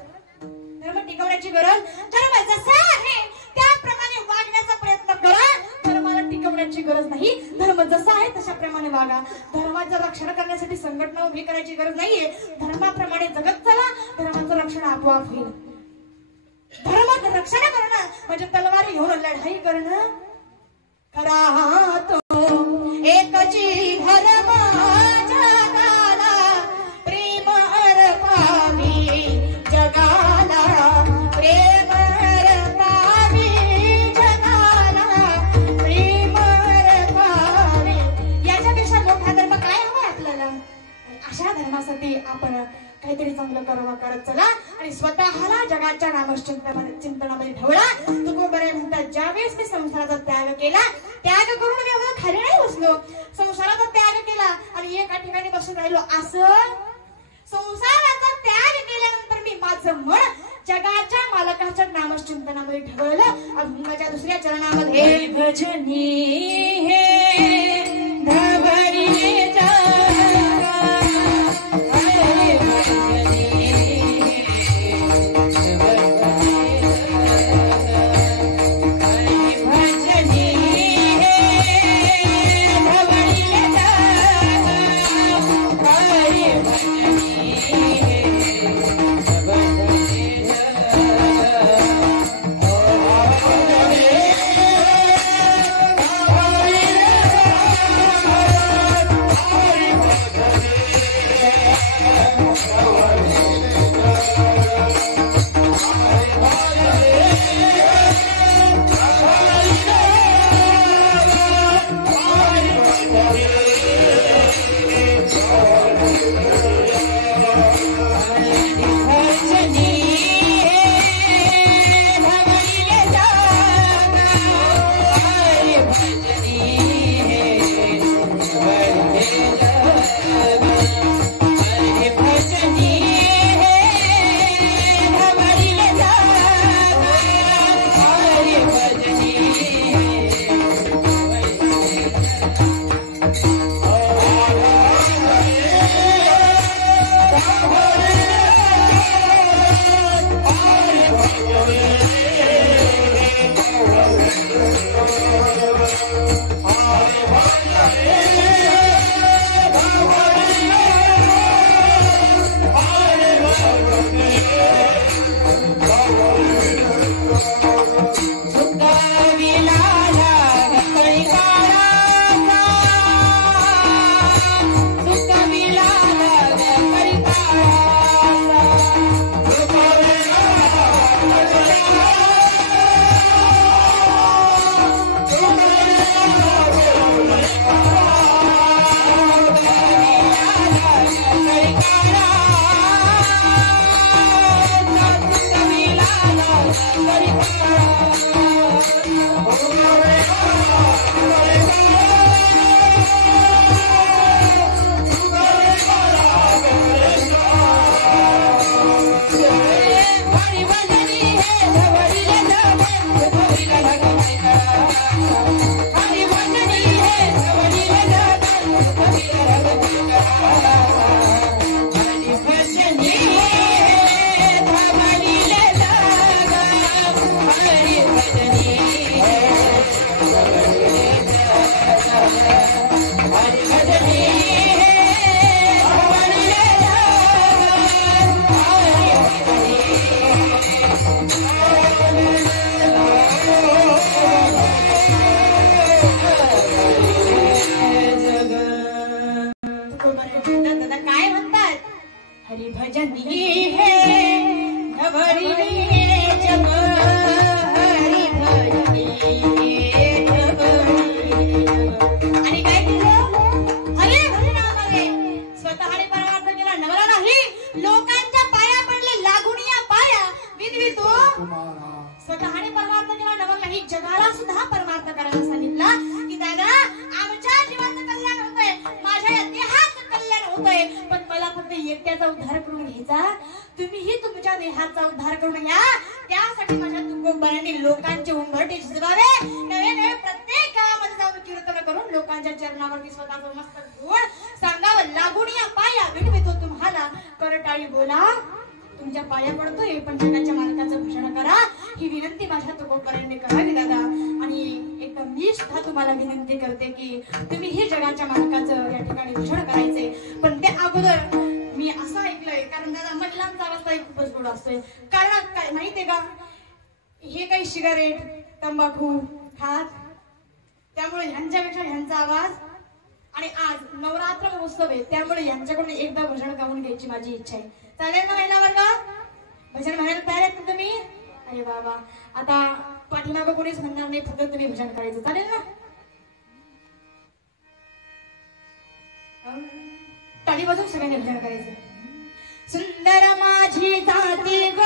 धर्म टिकवण्याची गरज, धर्म जसा आहे त्याप्रमाणे वागण्याचा प्रयत्न करा. धर्माला टिकवण्याची गरज नाही, धर्म जसा आहे तशाप्रमाणे वागा. धर्माचं रक्षण करण्यासाठी संघटना उभी करायची गरज नाहीये. धर्माप्रमाणे जगत चला, धर्माचं रक्षण आपोआप होईल. धर्म रक्षण करणं म्हणजे तलवारी घेऊन लढाई करणं. खरा तो एकची धर्म जगाला प्रेम अर्पावी, जगाला प्रेम अर्पावी, जगाला प्रेम अर्पावी. याच्यापेक्षा मोठा धर्म काय हवा आपल्याला? अशा धर्मासाठी आपण काहीतरी चांगलं करावं करत चला आणि स्वतःला जगाच्या नामचिंतनामध्ये ठेवला. तुकोबारे म्हणतात, ज्यावेळेस मी संसाराचा त्याग केला, त्याग करून मी अगं खाली नाही बसलो, संसाराचा त्याग केला आणि एका ठिकाणी बसून राहिलो. असं संसाराचा त्याग केल्यानंतर मी माझं मन जगाच्या मालकाच्या नामचिंतनामध्ये ठेवलं. अभंगाच्या दुसऱ्या चरणामध्ये भजनी हे धवरी Oh स्वतःने परमार्थ केला नवल नाही, जगाला सुद्धा परमार्थ करायला सांगितला की दादा आमच्या जीवाचं कल्याण होतंय, माझ्या देहाचं कल्याण होतंय, पण मला फक्त एकट्याचा उद्धार करून घ्यायचा, तुम्हीही तुमच्या देहाचा उद्धार करून घ्या. त्यासाठी माझ्या तुकोबारांनी लोकांचे उंबरटे शिजवावे, नवे नवे प्रत्येक गावामध्ये जाऊन कीर्तन करून लोकांच्या चरणावरती स्वतःचं मस्तक धुवून सांगावं, लागून या पाया विनवितो तुम्हाला, करटाळी बोला तुमच्या पाया पडतोय, पण जगाच्या मालकाचं भूषण करा. ही विनंती माझ्या तुकोबारांनी करावी दादा. आणि एकदम मी सुद्धा तुम्हाला विनंती करते की तुम्ही हे जगाच्या मालकाचं या ठिकाणी भूषण करायचे. पण ते अगोदर मी असं ऐकलंय, कारण दादा महिलांचा अवस्था खूपच गोड असतोय. कारण काय माहितीये का, हे काही सिगारेट तंबाखू खात, त्यामुळे ह्यांच्यापेक्षा ह्यांचा आवाज, आणि आज नवरात्र महोत्सव आहे त्यामुळे यांच्याकडून एकदा भजन गाऊन घ्यायची माझी इच्छा आहे. चालेल ना महिला वर्ग? भजन म्हणायला तयार आहेत ना तुम्ही? अरे बाबा, आता पाठीमागं कोणीच म्हणणार नाही, फक्त तुम्ही भजन करायचं. चालेल ना? टाळी वाजवून सगळ्यांनी भजन करायचं. सुंदर माझी जाती ग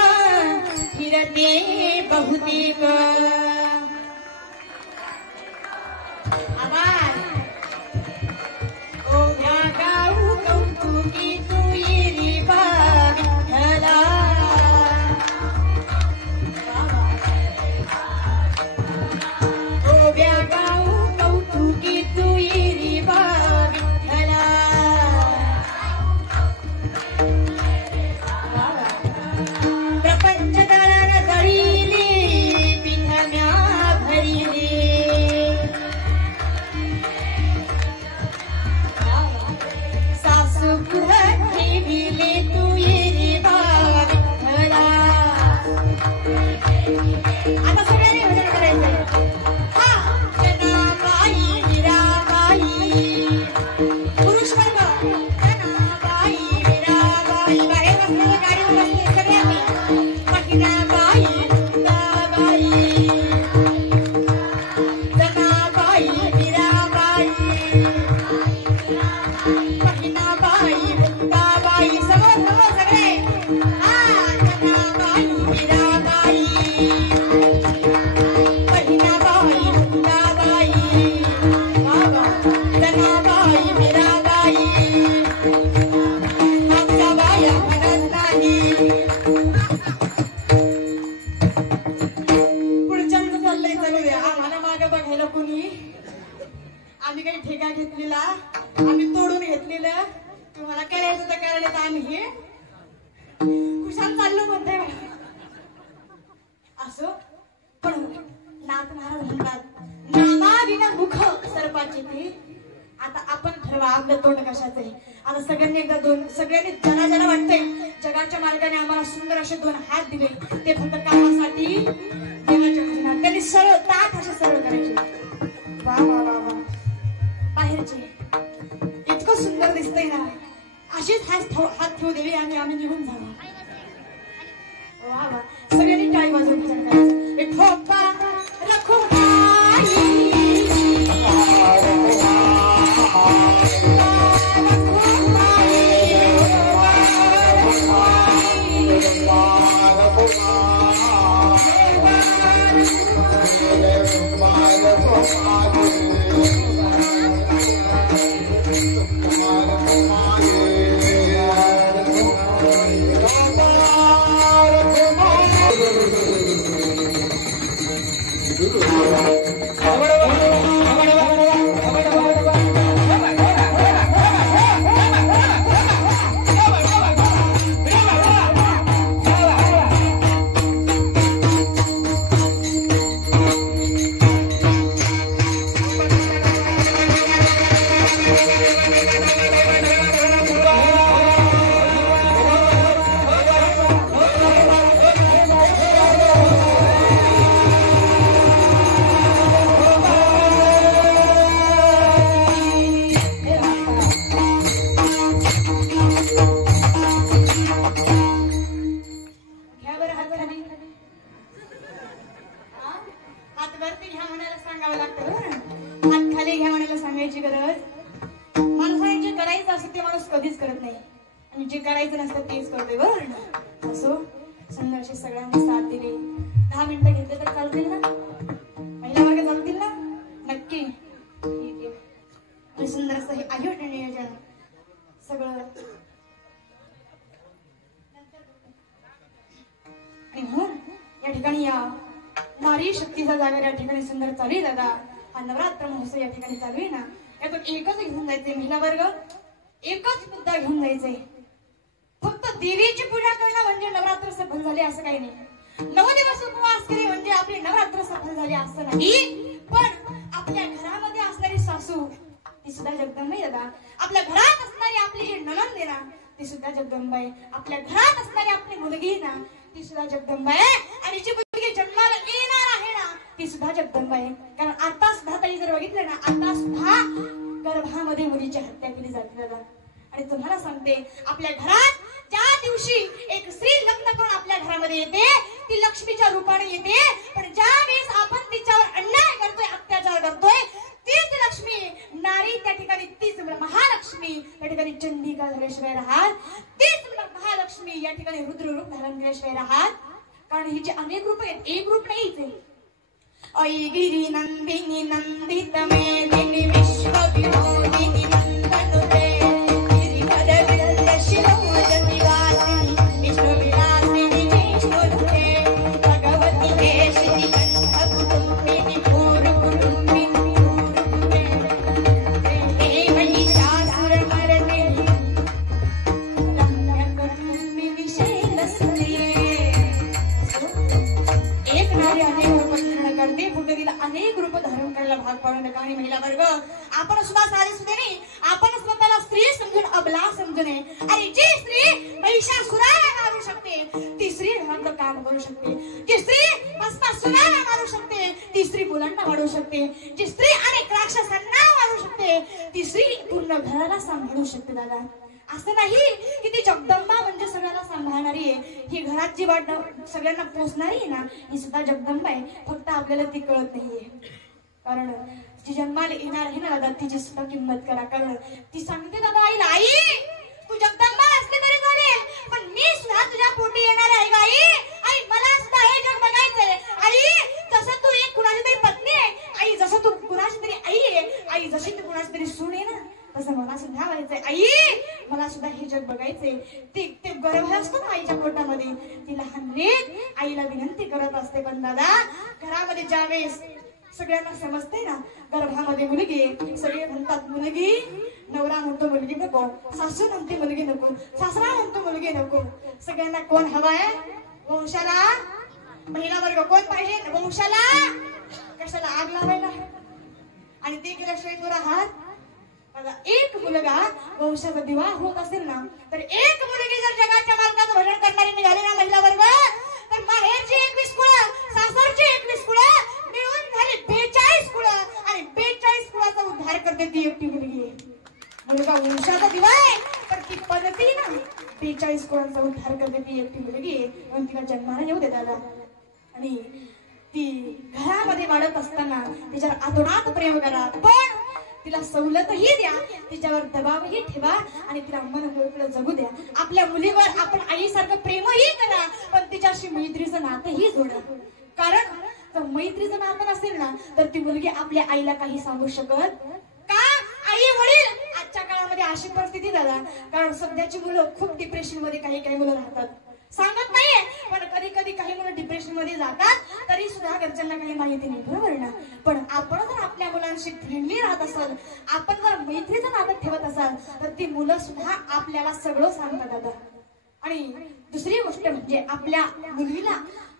फिरते बहुतेक, आवाज ओव्या गाऊ कौतुकी तू येरी विठ्ठला, ओव्या गाऊ कौतुकी तू येरी विठ्ठला, प्रपंच दळण दळिली पिठम्या भरिली, सासू पुढं ठेविले तू येरी विठ्ठला. आता सगळ्यांनी भजन करायचंय. हा, जनाबाई मीराबाई, पुरुष वर्ग जनाबाई मीराबाई, बाहेर बसलेले गाडीवर बसले सगळ्यांनी, महिनाबाई मुक्ताबाई, जनाबाई मीराबाई, महिनाबाई मुक्ताबाई, समोर सगळे. हा, जनाबाई मीराबाई, महिनाबाई मुक्ताबाई, बाबा जनाबाई मीराबाई, आमच्या बाया म्हणत नाही. पुढच्यांचं चाललंय चालू द्या, आम्हाला मागं बघायला कोणी, आम्ही काही ठेका घेतलेला, आम्ही तोडून घेतलेलं, तुम्हाला करायचं तर करायला, आम्ही हे कुशाल चाललो म्हणते असो. पण नाथ महाराज म्हणतात, नामाविना मुख सर्पाचे ते. आता आपण ठरवा आपलं तोंड कशाचं आहे. आता सगळ्यांनी एकदा सगळ्यांनी ज्यांना वाटतंय जगाच्या मार्गाने आम्हाला सुंदर असे 2 हात दिले, ते फक्त कामासाठी देवाच्या भजनात, त्यांनी सरळ ताठ असे सरळ करायचे. वा वा वा वा, बाहेरचे इतकं सुंदर दिसतंय ना, अशीच हात ठेवू देवी आणि आम्ही निघून जावा. वा वा, सगळ्यांनी टाळी वाजवून भजन करायचं. ठोका रखुमाई, आपल्याला सांगावं लागतं बरं. हात खाली घ्या म्हणायला सांगायची गरज. माणसाने जे करायचं असतं ते माणूस कधीच करत नाही आणि जे करायचं नसतं तेच करतोय बरं. असो संघर्ष सगळ्यांनी साथ दिली. 10 मिनिटं घेतले तर चालतील ना? महिला वर्ग चालतील ना? नक्की. ठीक आहे. सुंदर असं हे आयोजन नियोजन सगळं आणि म्हणून या ठिकाणी या नारी शक्तीचा जागर या ठिकाणी सुंदर चालू आहे दादा. हा नवरात्र महोत्सव या ठिकाणी चालू आहे ना, यातून एकच घेऊन जायचंय महिला वर्ग, एकच मुद्दा घेऊन जायचंय. फक्त देवीची पूजा करणं म्हणजे नवरात्र सफल झाले असं काही नाही. 9 दिवस उपवास केले म्हणजे आपले नवरात्र सफल झाले असं नाही. पण आपल्या घरामध्ये असणारी सासू ती सुद्धा जगदंबा आहे दादा. आपल्या घरात असणारी आपली जी नणंद आहे ना ती सुद्धा जगदंबा आहे. आपल्या घरात असणारी आपली मुलगी ना ती सुद्धा जगदंबा आहे. आणि जी मुलगी जन्माला येणार आहे ना ती सुद्धा जगदंबा आहे. कारण आता सुद्धा ताई जर बघितलं ना, आता सुद्धा गर्भामध्ये मुलीची हत्या केली जाते दादा. आणि तुम्हाला सांगते, आपल्या घरात ज्या दिवशी एक स्त्री लग्न करून आपल्या घरामध्ये येते ती लक्ष्मीच्या रूपाने येते. पण ज्या वेळेस आपण तिच्यावर अन्याय करतोय, अत्याचार करतोय, तीच लक्ष्मी नारी त्या ठिकाणी, तीच महालक्ष्मी त्या ठिकाणी चंडिका झाल्याशिवाय राहत, तीच महालक्ष्मी या ठिकाणी रुद्र रूप धारण केल्याशिवाय राहत. कारण हिचे अनेक रूप आहेत, एक रूप नाहीच आहे. ऐ गिरी नंदिनी नंदित मेदिनी विश्व विनोदिनी नंदनुते गिरिवरविल्ल शिरोमणि वासिनी विष्णु विलासिनी विष्णुनुते भगवती केशिनी कंठ कुटुंबिनी भूर कुटुंबिनी हे महिषासुर मर्दिनी रम्य कुटुंबिनी शैलसुते. एक नारी अनेक रूप धारण करते, पुढे तिला अनेक रूप धारण करायला भाग पाडू नका. आणि महिला वर्ग, आपण सुद्धा साधी सुद्धा नाही, आपण स्वतःला स्त्री समजून अबला समजू नये. आणि जी स्त्री महिषासुराला मारू शकते ती स्त्री घरातलं काम करू शकते. जी स्त्री भस्मासुराला मारू शकते ती स्त्री मुलांना वाढवू शकते. जी स्त्री अनेक राक्षसांना मारू शकते ती स्त्री पूर्ण घराला सांभाळू शकते दादा. असं नाही की ती जगदंबा म्हणजे सगळ्यांना सांभाळणारी आहे. ही घरात जी वाट सगळ्यांना पोचणारी आहे ना ही सुद्धा जगदंबा आहे. फक्त आपल्याला ती कळत नाहीये. कारण जी जन्माला येणार आहे ना दादा तिची सुद्धा किंमत करा. कारण ती सांगते दादा आईला, आई तू जगदंबा असली तरी चालेल, पण मी सुद्धा तुझ्या पोटी येणार आहे का आई? आई मला सुद्धा हे जग बघायचंय. आई जसं तू एक कुणाची तरी पत्नी आहे, आई जसं तू कुणाची तरी आई आहे, आई जशी तू कुणाची तरी सून आहे ना तसं मला सुद्धा व्हायचंय. आई मला सुद्धा हे जग बघायचंय. ते गर्भ असतो ना आईच्या पोटामध्ये, ती लहान लेक आईला विनंती करत असते. पण दादा घरामध्ये ज्या वेळेस सगळ्यांना समजते ना गर्भामध्ये मुलगी, सगळे म्हणतात मुलगी, नवरा म्हणतो मुलगी नको, सासू म्हणते मुलगी नको, सासरा म्हणतो मुलगी नको. सगळ्यांना कोण हवाय? वंशाला. महिला वर्ग कोण पाहिजे? वंशाला. कशाला? आग लावायला. आणि ते केल्याशिवाय तो राहत. एक मुलगा वंशाचा दिवा होत असेल ना तर एक मुलगी जर जगाच्या मालकाचं भजन करणारी निघाली ना महिला वर्ग तर माहेरची 21 कुळं, सासरची 21 कुळं मिळून झाली 42 कुळं. आणि 42 कुळाचा उद्धार करते ती एकटी मुलगी आहे. मुलगा वंशाचा दिवा आहे पण ती पद्धती ना 42 कुळांचा उद्धार करते ती एकटी मुलगी आहे. म्हणून तिला जन्माला येऊ दे दादा. आणि ती घरामध्ये वाढत असताना तिच्यावर आतोनात प्रेम करा, पण तिला सवलतही द्या, तिच्यावर दबावही ठेवा आणि तिला मन मोकळं जगू द्या. आपल्या मुलीवर आपण आईसारखं प्रेमही करा, पण तिच्याशी मैत्रीचं नातंही जोडा. कारण जर मैत्रीचं नातं नसेल ना तर ती मुलगी आपल्या आईला काही सांगू शकत का? आई वडील आजच्या काळामध्ये अशी परिस्थिती दादा. कारण सध्याची मुलं खूप डिप्रेशन मध्ये काही मुलं राहतात. सांगत नाहीये पण कधी कधी काही मुलं डिप्रेशन मध्ये जातात तरी सुद्धा घरच्यांना काही माहिती नाही, बरोबर ना? पण आपण जर आपल्या मुलांशी फ्रेंडली राहत असाल, आपण जर मैत्रीचं नातं ठेवत असाल तर ती मुलं सुद्धा आपल्याला सगळं सांगतात दादा. आणि दुसरी गोष्ट म्हणजे आपल्या मुलीला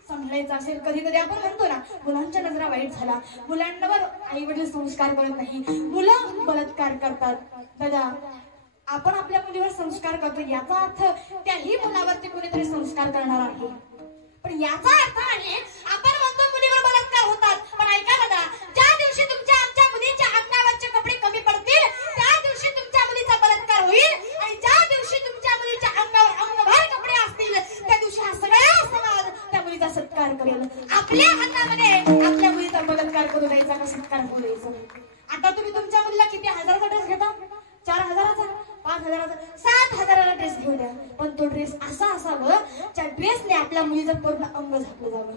सांभाळायचं असेल, कधी कधी आपण म्हणतो ना मुलांच्या नजरा वाईट झाला, मुलांवर आई वडील संस्कार करत नाही, मुलं बलात्कार करतात दादा. आपण आपल्या मुलीवर संस्कार करतो याचा अर्थ त्याही मुलावरती कोणीतरी संस्कार करणार आहे. पण याचा अर्थ आहे आपण म्हणतो मुलीवर बलात्कार होतात, पण ऐका दादा, ज्या दिवशी तुमच्या आमच्या मुलीच्या अंगावरचे कपडे कमी पडतील त्या दिवशी तुमच्या मुलीचा बलात्कार होईल. आणि ज्या दिवशी तुमच्या मुलीच्या अंगावर अंगभर कपडे असतील त्या दिवशी हा सगळा समाज त्या मुलीचा सत्कार करेल. आपल्या हातामध्ये आपल्या मुलीचा बलात्कार करू द्यायचा सत्कार बोलायचं. आता तुम्ही तुमच्या मुलीला किती हजाराचा ड्रेस घेता? 4,000चा, 5,000चा, 7,000ला ड्रेस घेऊ द्या, पण तो ड्रेस असा असावं त्या ड्रेसने आपल्या मुलीचं पूर्ण अंग झाकलं जावं.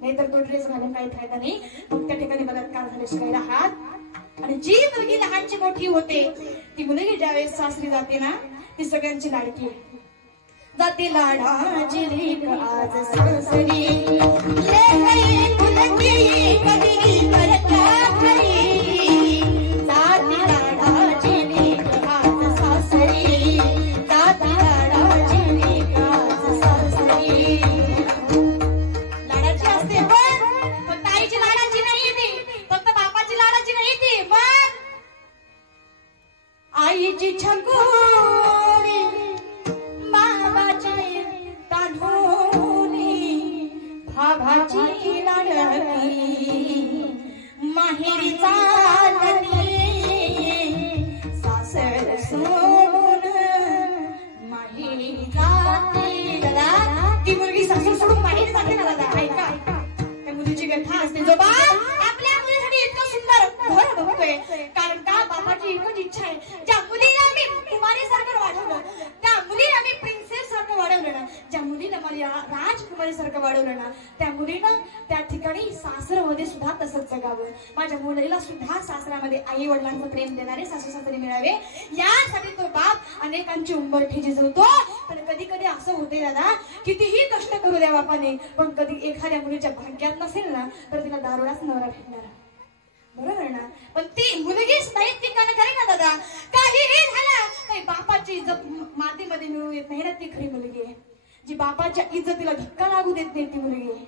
नाहीतर तो ड्रेस घालून काही फायदा नाही. मग त्या ठिकाणी बलात्कार झाल्याशिवाय राहत. आणि जी मुलगी लहानची मोठी होते ती मुलगी ज्यावेळेस सासरी जाते ना ती सगळ्यांची लाडकी जाते. लाडाची लेक आज सासरी लेक कुलकी कधी परता घरी. जाते लाडाची लेक आज सासरी, जाते लाडाची लेक आज सासरी. लाडाची असते पण फक्त आईची लाडाची नाही ती, फक्त बापाची लाडाची नाही ती, पण आईची छकुली बाबाची तांढोली भाभाची लाडकी माहेरी चालली सासर सोडून माहेरी जाते. दादा ती मुलगी सासर सोडून माहेरी जाते ना दादा. ऐका त्या मुलीची कथा असते. जो बाप आपल्या मुलीसाठी इतकं सुंदर घर बघतोय कारण का बापाची एकच इच्छा आहे. ज्या मुलीला मी कुमारी सारखं वाढवलं, त्या मुलीला मी प्रिन्सेस सारखं वाढवलं ना, ज्या मुलीला मला राजकुमारी सारखं वाढवलं ना, त्या मुलीनं त्या ठिकाणी सासरमध्ये सुद्धा तसंच जगावं. माझ्या मुलीला सुद्धा सासरामध्ये आई वडिलांचं प्रेम देणारे सासू सासरे मिळावे यासाठी तो बाप अनेकांची उंबरठी झिजवतो. पण कधी कधी असं होते दादा कितीही कष्ट करू द्या बापाने, पण कधी एखाद्या मुलीच्या भाग्यात नसेल ना तर तिला दारुडाच नवरा भेटणार. बरोबर ना. पण ती मुलगीच नाही ती कारण करे ना दादा काहीही झालं काही बापाची इज्जत मातीमध्ये मिळू येत नाही ना. ती खरी मुलगी आहे जी बापाच्या इज्जतीला धक्का लागू देत नाही ती मुलगी आहे.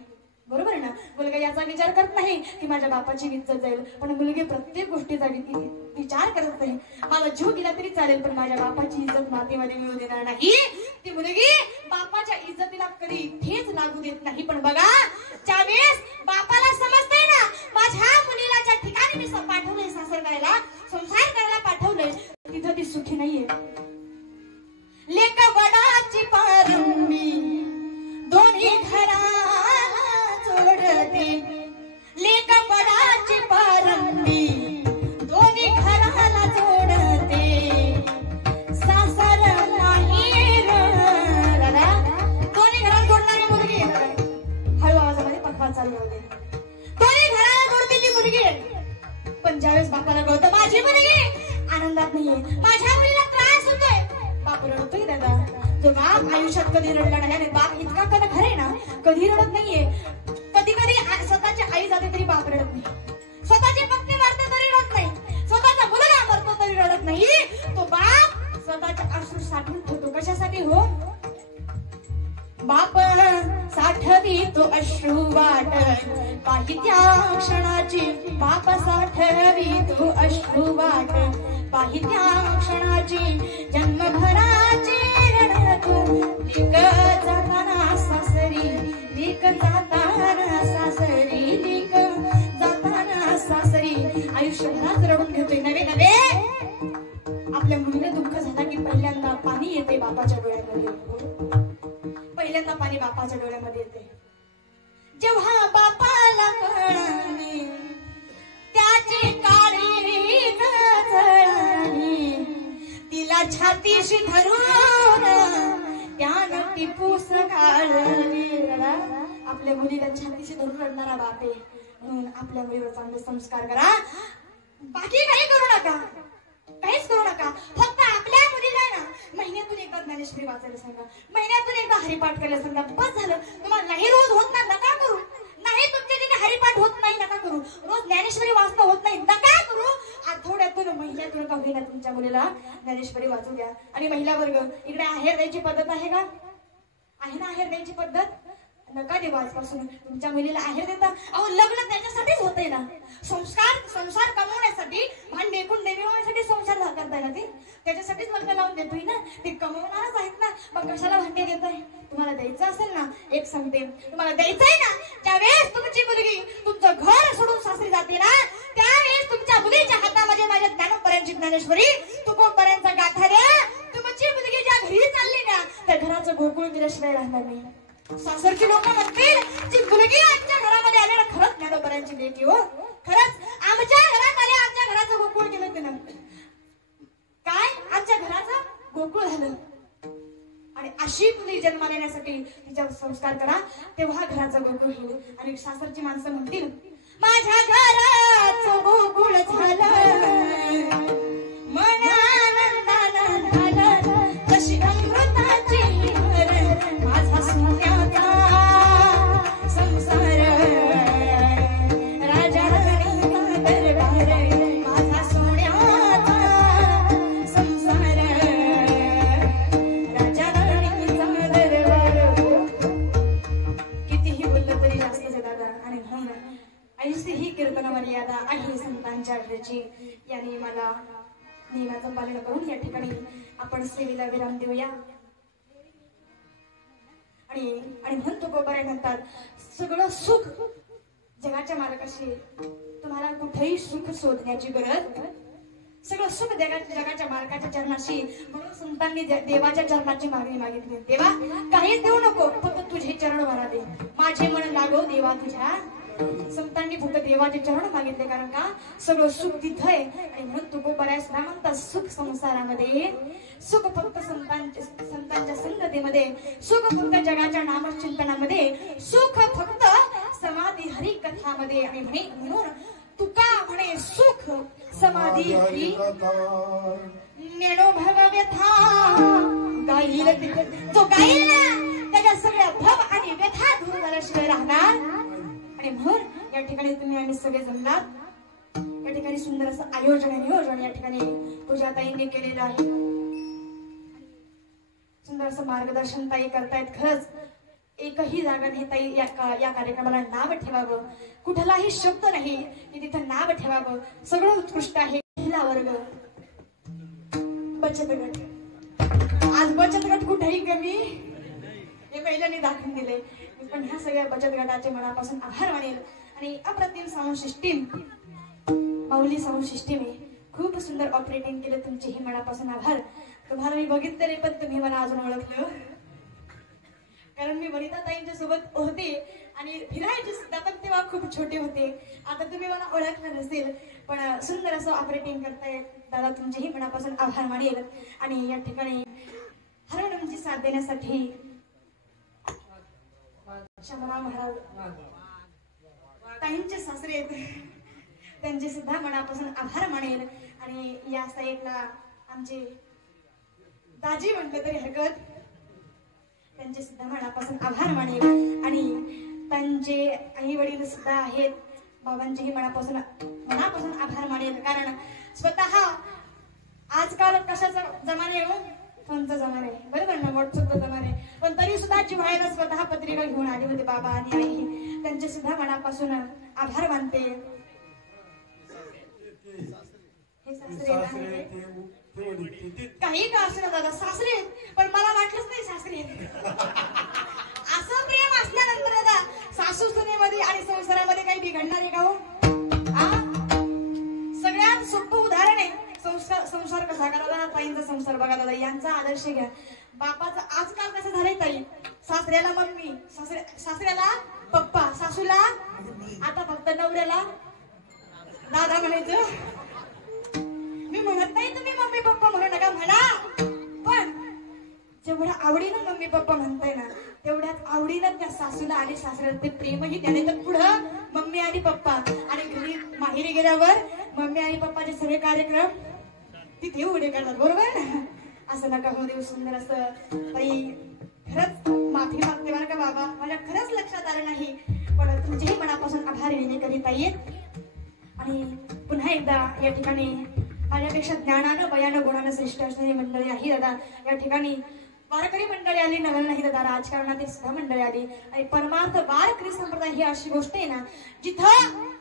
बरोबर ना. मुलगा याचा विचार करत नाही की माझ्या बापाची इज्जत जाईल, पण मुलगी प्रत्येक गोष्टीचा विचार करत नाही. मला जीव दिला तरी चालेल पण माझ्या बापाची इज्जत मातीमध्ये मिळू देणार नाही. ती मुलगी बापाच्या इज्जतीला कधी ठेच लागू देत नाही. पण बघा ज्यावेळेस बापाला समजतंय ना माझ्या मुलीला ज्या ठिकाणी मी पाठवलंय सासर करायला संसार करायला पाठवलंय तिथं ती सुखी नाहीये. लेक वडाची पारंबी दोन्ही घराला जोडते. लेक वडाची पारंबी दोन्ही घराला जोडते. सासर माहेर दादा दोन्ही घराला जोडणारी मुलगी हळू आवाजामध्ये पक्का चालू होते. दोन्ही घराला जोडते ती मुलगी. पण ज्यावेळेस बापाला कळतं माझी मुलगी आनंदात नाहीये, माझ्या मुलीला त्रास होतोय, बाप रडतोय दादा. जो बाप आयुष्यात कधी रडला नाही आणि बाप इतका कधी खरे ना कधी रडत नाहीये. कधी कधी स्वतःची आई जाते तरी बाप रडत नाही, स्वतःची पत्नी मरते तरी रडत नाही, स्वतःचा मुलगा मरतो तरी रडत नाही. तो बाप स्वतःचे अश्रू साठवून ठेवतो. कशासाठी हो? बाप साठवी तो अश्रू वाट पाही त्या क्षणाची. बाप साठवी तो अश्रू वाट पाही त्या क्षणाची. जन्मभराची रण तू लेक जाताना सासरी, लेक जाताना सासरी, लेक जाताना सासरी. आयुष्यभरात रडून घेतोय. नवे नवे आपल्या मुलीने दुःख झाला की पहिल्यांदा पाणी येते बापाच्या डोळ्यामध्ये. पहिल्यांदा पाणी बापाच्या डोळ्यामध्ये येते. जेव्हा बापाला कळली त्याची काळी जळली, तिला छातीशी धरून त्यानं ती पूस काढली. आपल्या मुलीला छातीशी धरून रडणारा बाप आहे म्हणून आपल्या मुलीवर चांगले संस्कार करा. बाकी काही करू नका, काहीच करू नका. फक्त आपल्या मुलीला ना महिन्यातून एकदा ज्ञानेश्वरी वाचायला सांगा, महिन्यातून एकदा हरिपाठ करायला सांगा. बस झालं. तुम्हाला नाही रोज होत ना नका करू, नाही तुमच्या तिने हरिपाठ होत नाही नका करू, रोज ज्ञानेश्वरी वाचता होत नाही नका करू. आठवड्यातून महिन्यातून का होईना तुमच्या मुलीला ज्ञानेश्वरी वाचू द्या. आणि महिला वर्ग इकडे आहेर द्यायची पद्धत आहे का? आहे ना आहेर द्यायची पद्धत? नका देऊ आजपासून तुमच्या मुलीला आहेर देता. अहो लग्न त्याच्यासाठीच होतंय ना. संसार कमवण्यासाठी भांडे कुंडे मिळवण्यासाठी संसार करताय ना ते, त्याच्यासाठीच लग्न लावून देतोय ना. ते कमवणारच आहेत ना, मग कशाला भांडे देताय? तुम्हाला द्यायचं असेल ना, एक सांगते तुम्हाला द्यायचंय ना, ज्यावेळेस तुमची मुलगी तुमचं घर सोडून सासरी जाते ना त्यावेळेस तुमच्या मुलीच्या हातामध्ये माझ्या ज्ञानोपर्यंतची ज्ञानेश्वरी तुकोपर्यंत गाथा द्या. तुमची मुलगी ज्या घरी चालली ना त्या घराचं गोकुळ दिल्याशिवाय राहणार नाही. सासरची लोक म्हणतील ती मुलगी आमच्या घरामध्ये आलेला खरंच ज्ञानोपर्यंतची लेकी हो, खरंच अशी मुली जन्माला येण्यासाठी तिच्यावर संस्कार करा, तेव्हा घराचा गोकुळ होईल. आणि सासरची माणसं म्हणतील माझ्या घराचं गोकुळ झालं, मन आनंदानं झालं, तशी अमृताची लहर माझा सोन्याचा संसार, राजा राणीचा दरबार माझा सोन्याचा संसार, राजा राणीचा दरबार. कितीही बोललं तरी जास्तच आहे दादा. आणि म्हणून ऐशी ही कीर्तन मर्यादा आहे संतांच्या आज्ञेची. याने मला नियमाचं पालन करून या ठिकाणी आपण सेवेला विराम देऊया. आणि म्हणतो गोपाळ म्हणतात सगळं सुख जगाच्या मालकाशी, तुम्हाला कुठेही सुख शोधण्याची गरज, सगळं सुख जगाच्या मालकाच्या चरणाशी. म्हणून संतांनी देवाच्या चरणाची मागणी मागितली. देवा काही देऊ नको, फक्त तुझे चरण मला दे, माझे मन लागो देवा तुझ्या. संतांनी फक्त देवाचे चरण मागितले, कारण का सगळं सुख तिथं आहे. आणि म्हणून तू बऱ्याच म्हणतात सुख संसारामध्ये, सुख फक्त संतांच्या संगतीमध्ये, सुख फक्त जगाच्या नामचिंतनामध्ये, सुख फक्त समाधी हरी कथामध्ये. आणि म्हणून तुका म्हणे सुख समाधी हरी नेणो भव व्यथा गाईल. जो गाईल ना त्याच्या सगळ्या भव आणि व्यथा दूर झाल्याशिवाय राहणार. आणि म्हणून या ठिकाणी तुम्ही आम्ही सगळे जमलात. या ठिकाणी सुंदर असं आयोजन आणि नियोजन या ठिकाणी पूजाताईंनी केलेलं आहे. सुंदर असं मार्गदर्शन ताई करतायत. खरंच एकही जागा नाही ताई या कार्यक्रमाला नाव ठेवावं, कुठलाही शब्द नाही की तिथं नाव ठेवावं. सगळं उत्कृष्ट आहे. महिला वर्ग, बचत गट, आज बचत गट कुठेही कमी हे महिलांनी दाखवून दिले. पण ह्या सगळ्या बचत गटाचे मनापासून आभार मानेल. आणि अप्रतिम साऊंड सिस्टीम, माऊली साऊंड सिस्टीम आहे, खूप सुंदर ऑपरेटिंग केलं. तुमचेही मनापासून आभार. तुम्हाला मी बघितले पण तुम्ही मला अजून ओळखलं, कारण मी वनिता ताईंच्या सोबत होते आणि फिरायचे सुद्धा, पण तेव्हा खूप छोटे होते. आता तुम्ही मला ओळखलं नसेल, पण सुंदर असं ऑपरेटिंग करताय दादा. तुमचेही मनापासून आभार मानेल. आणि या ठिकाणी हार्मोनियमची साथ देण्यासाठी शंभराव महाराज ताईंचे सासरे, त्यांचे सुद्धा मनापासून आभार मानेल. आणि या साईडला आमचे दाजी म्हटलं तरी हरकत, त्यांचे सुद्धा मनापासून आभार मानेल. आणि त्यांचे आई वडील सुद्धा आहेत, बाबांचेही मनापासून आभार मानेल. कारण स्वतः आजकाल कशाचा जमाना आहे, फोनचा जमाना आहे, बरोबर ना, व्हॉट्सअपचा जमाना आहे, पण तरी सुद्धा जिव्हाळ्याला स्वतः पत्रिका घेऊन आले होते बाबा आणि आई. त्यांचे सुद्धा मनापासून आभार मानते. हे सासरे काही का असं दादा सासरे, पण मला वाटलंच नाही सासरे. असं प्रेम असल्यानंतर दादा सासू सुनेमध्ये आणि संसारामध्ये काही बिघडणार आहे का हो? सगळ्यात सोपं उदाहरण आहे संसार कसा करावा. ताईंचा संसार बघा दादा, यांचा आदर्श घ्या. बापाचा आजकाल कसं झालंय ताई, सासऱ्याला मम्मी, सासऱ्याला पप्पा, सासूला आता फक्त नवऱ्याला दादा म्हणायचं. मी म्हणत नाही तुम्ही मम्मी पप्पा म्हणू नका, म्हणा, पण जेवढं आवडीनं मम्मी पप्पा म्हणताय ना, तेवढ्याच आवडीनं त्या सासूला आणि सासऱ्याला ते प्रेमही त्याने. तर पुढं मम्मी आणि पप्पा, आणि घरी माहेरी गेल्यावर मम्मी आणि पप्पाचे सगळे कार्यक्रम तिथे उडे करतात, बरोबर. असं नका हो देऊ. सुंदर असं ताई, खरंच माफी मागते बरं का बाबा, मला खरंच लक्षात आलं नाही, पण तुमचेही मनापासून आभार व्यक्त करीत आहे. आणि पुन्हा एकदा या ठिकाणी माझ्यापेक्षा ज्ञानानं बयानं गुणानं श्रेष्ठ असणारी मंडळी आहे दादा. या ठिकाणी वारकरी मंडळी आली, नवल नाही दादा, राजकारणातील सुद्धा मंडळी आली. आणि परमार्थ वारकरी संप्रदाय ही अशी गोष्ट आहे ना, जिथं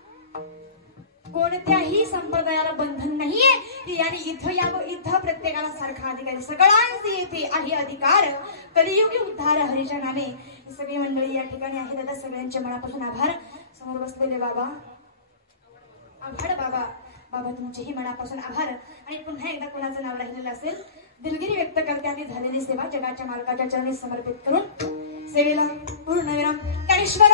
कोणत्याही संप्रदायाला बंधन नाहीये, की याने इथं यावं, इथं प्रत्येकाला सारखा अधिकार, सगळ्यांचे येथे आहे अधिकार, कलियुगी उद्धार हरीच्या नामे. ही सगळी मंडळी या ठिकाणी आहे दादा. सगळ्यांच्या मनापासून आभार. समोर बसलेले बाबा, आभार बाबा. बाबा तुमचेही मनापासून आभार. आणि पुन्हा एकदा कोणाचं नाव राहिलेलं असेल, दिलगिरी व्यक्त करते आणि झालेली सेवा जगाच्या मालकाच्या चरणी समर्पित करून सेवेला पूर्ण विराम. ज्ञानेश्वर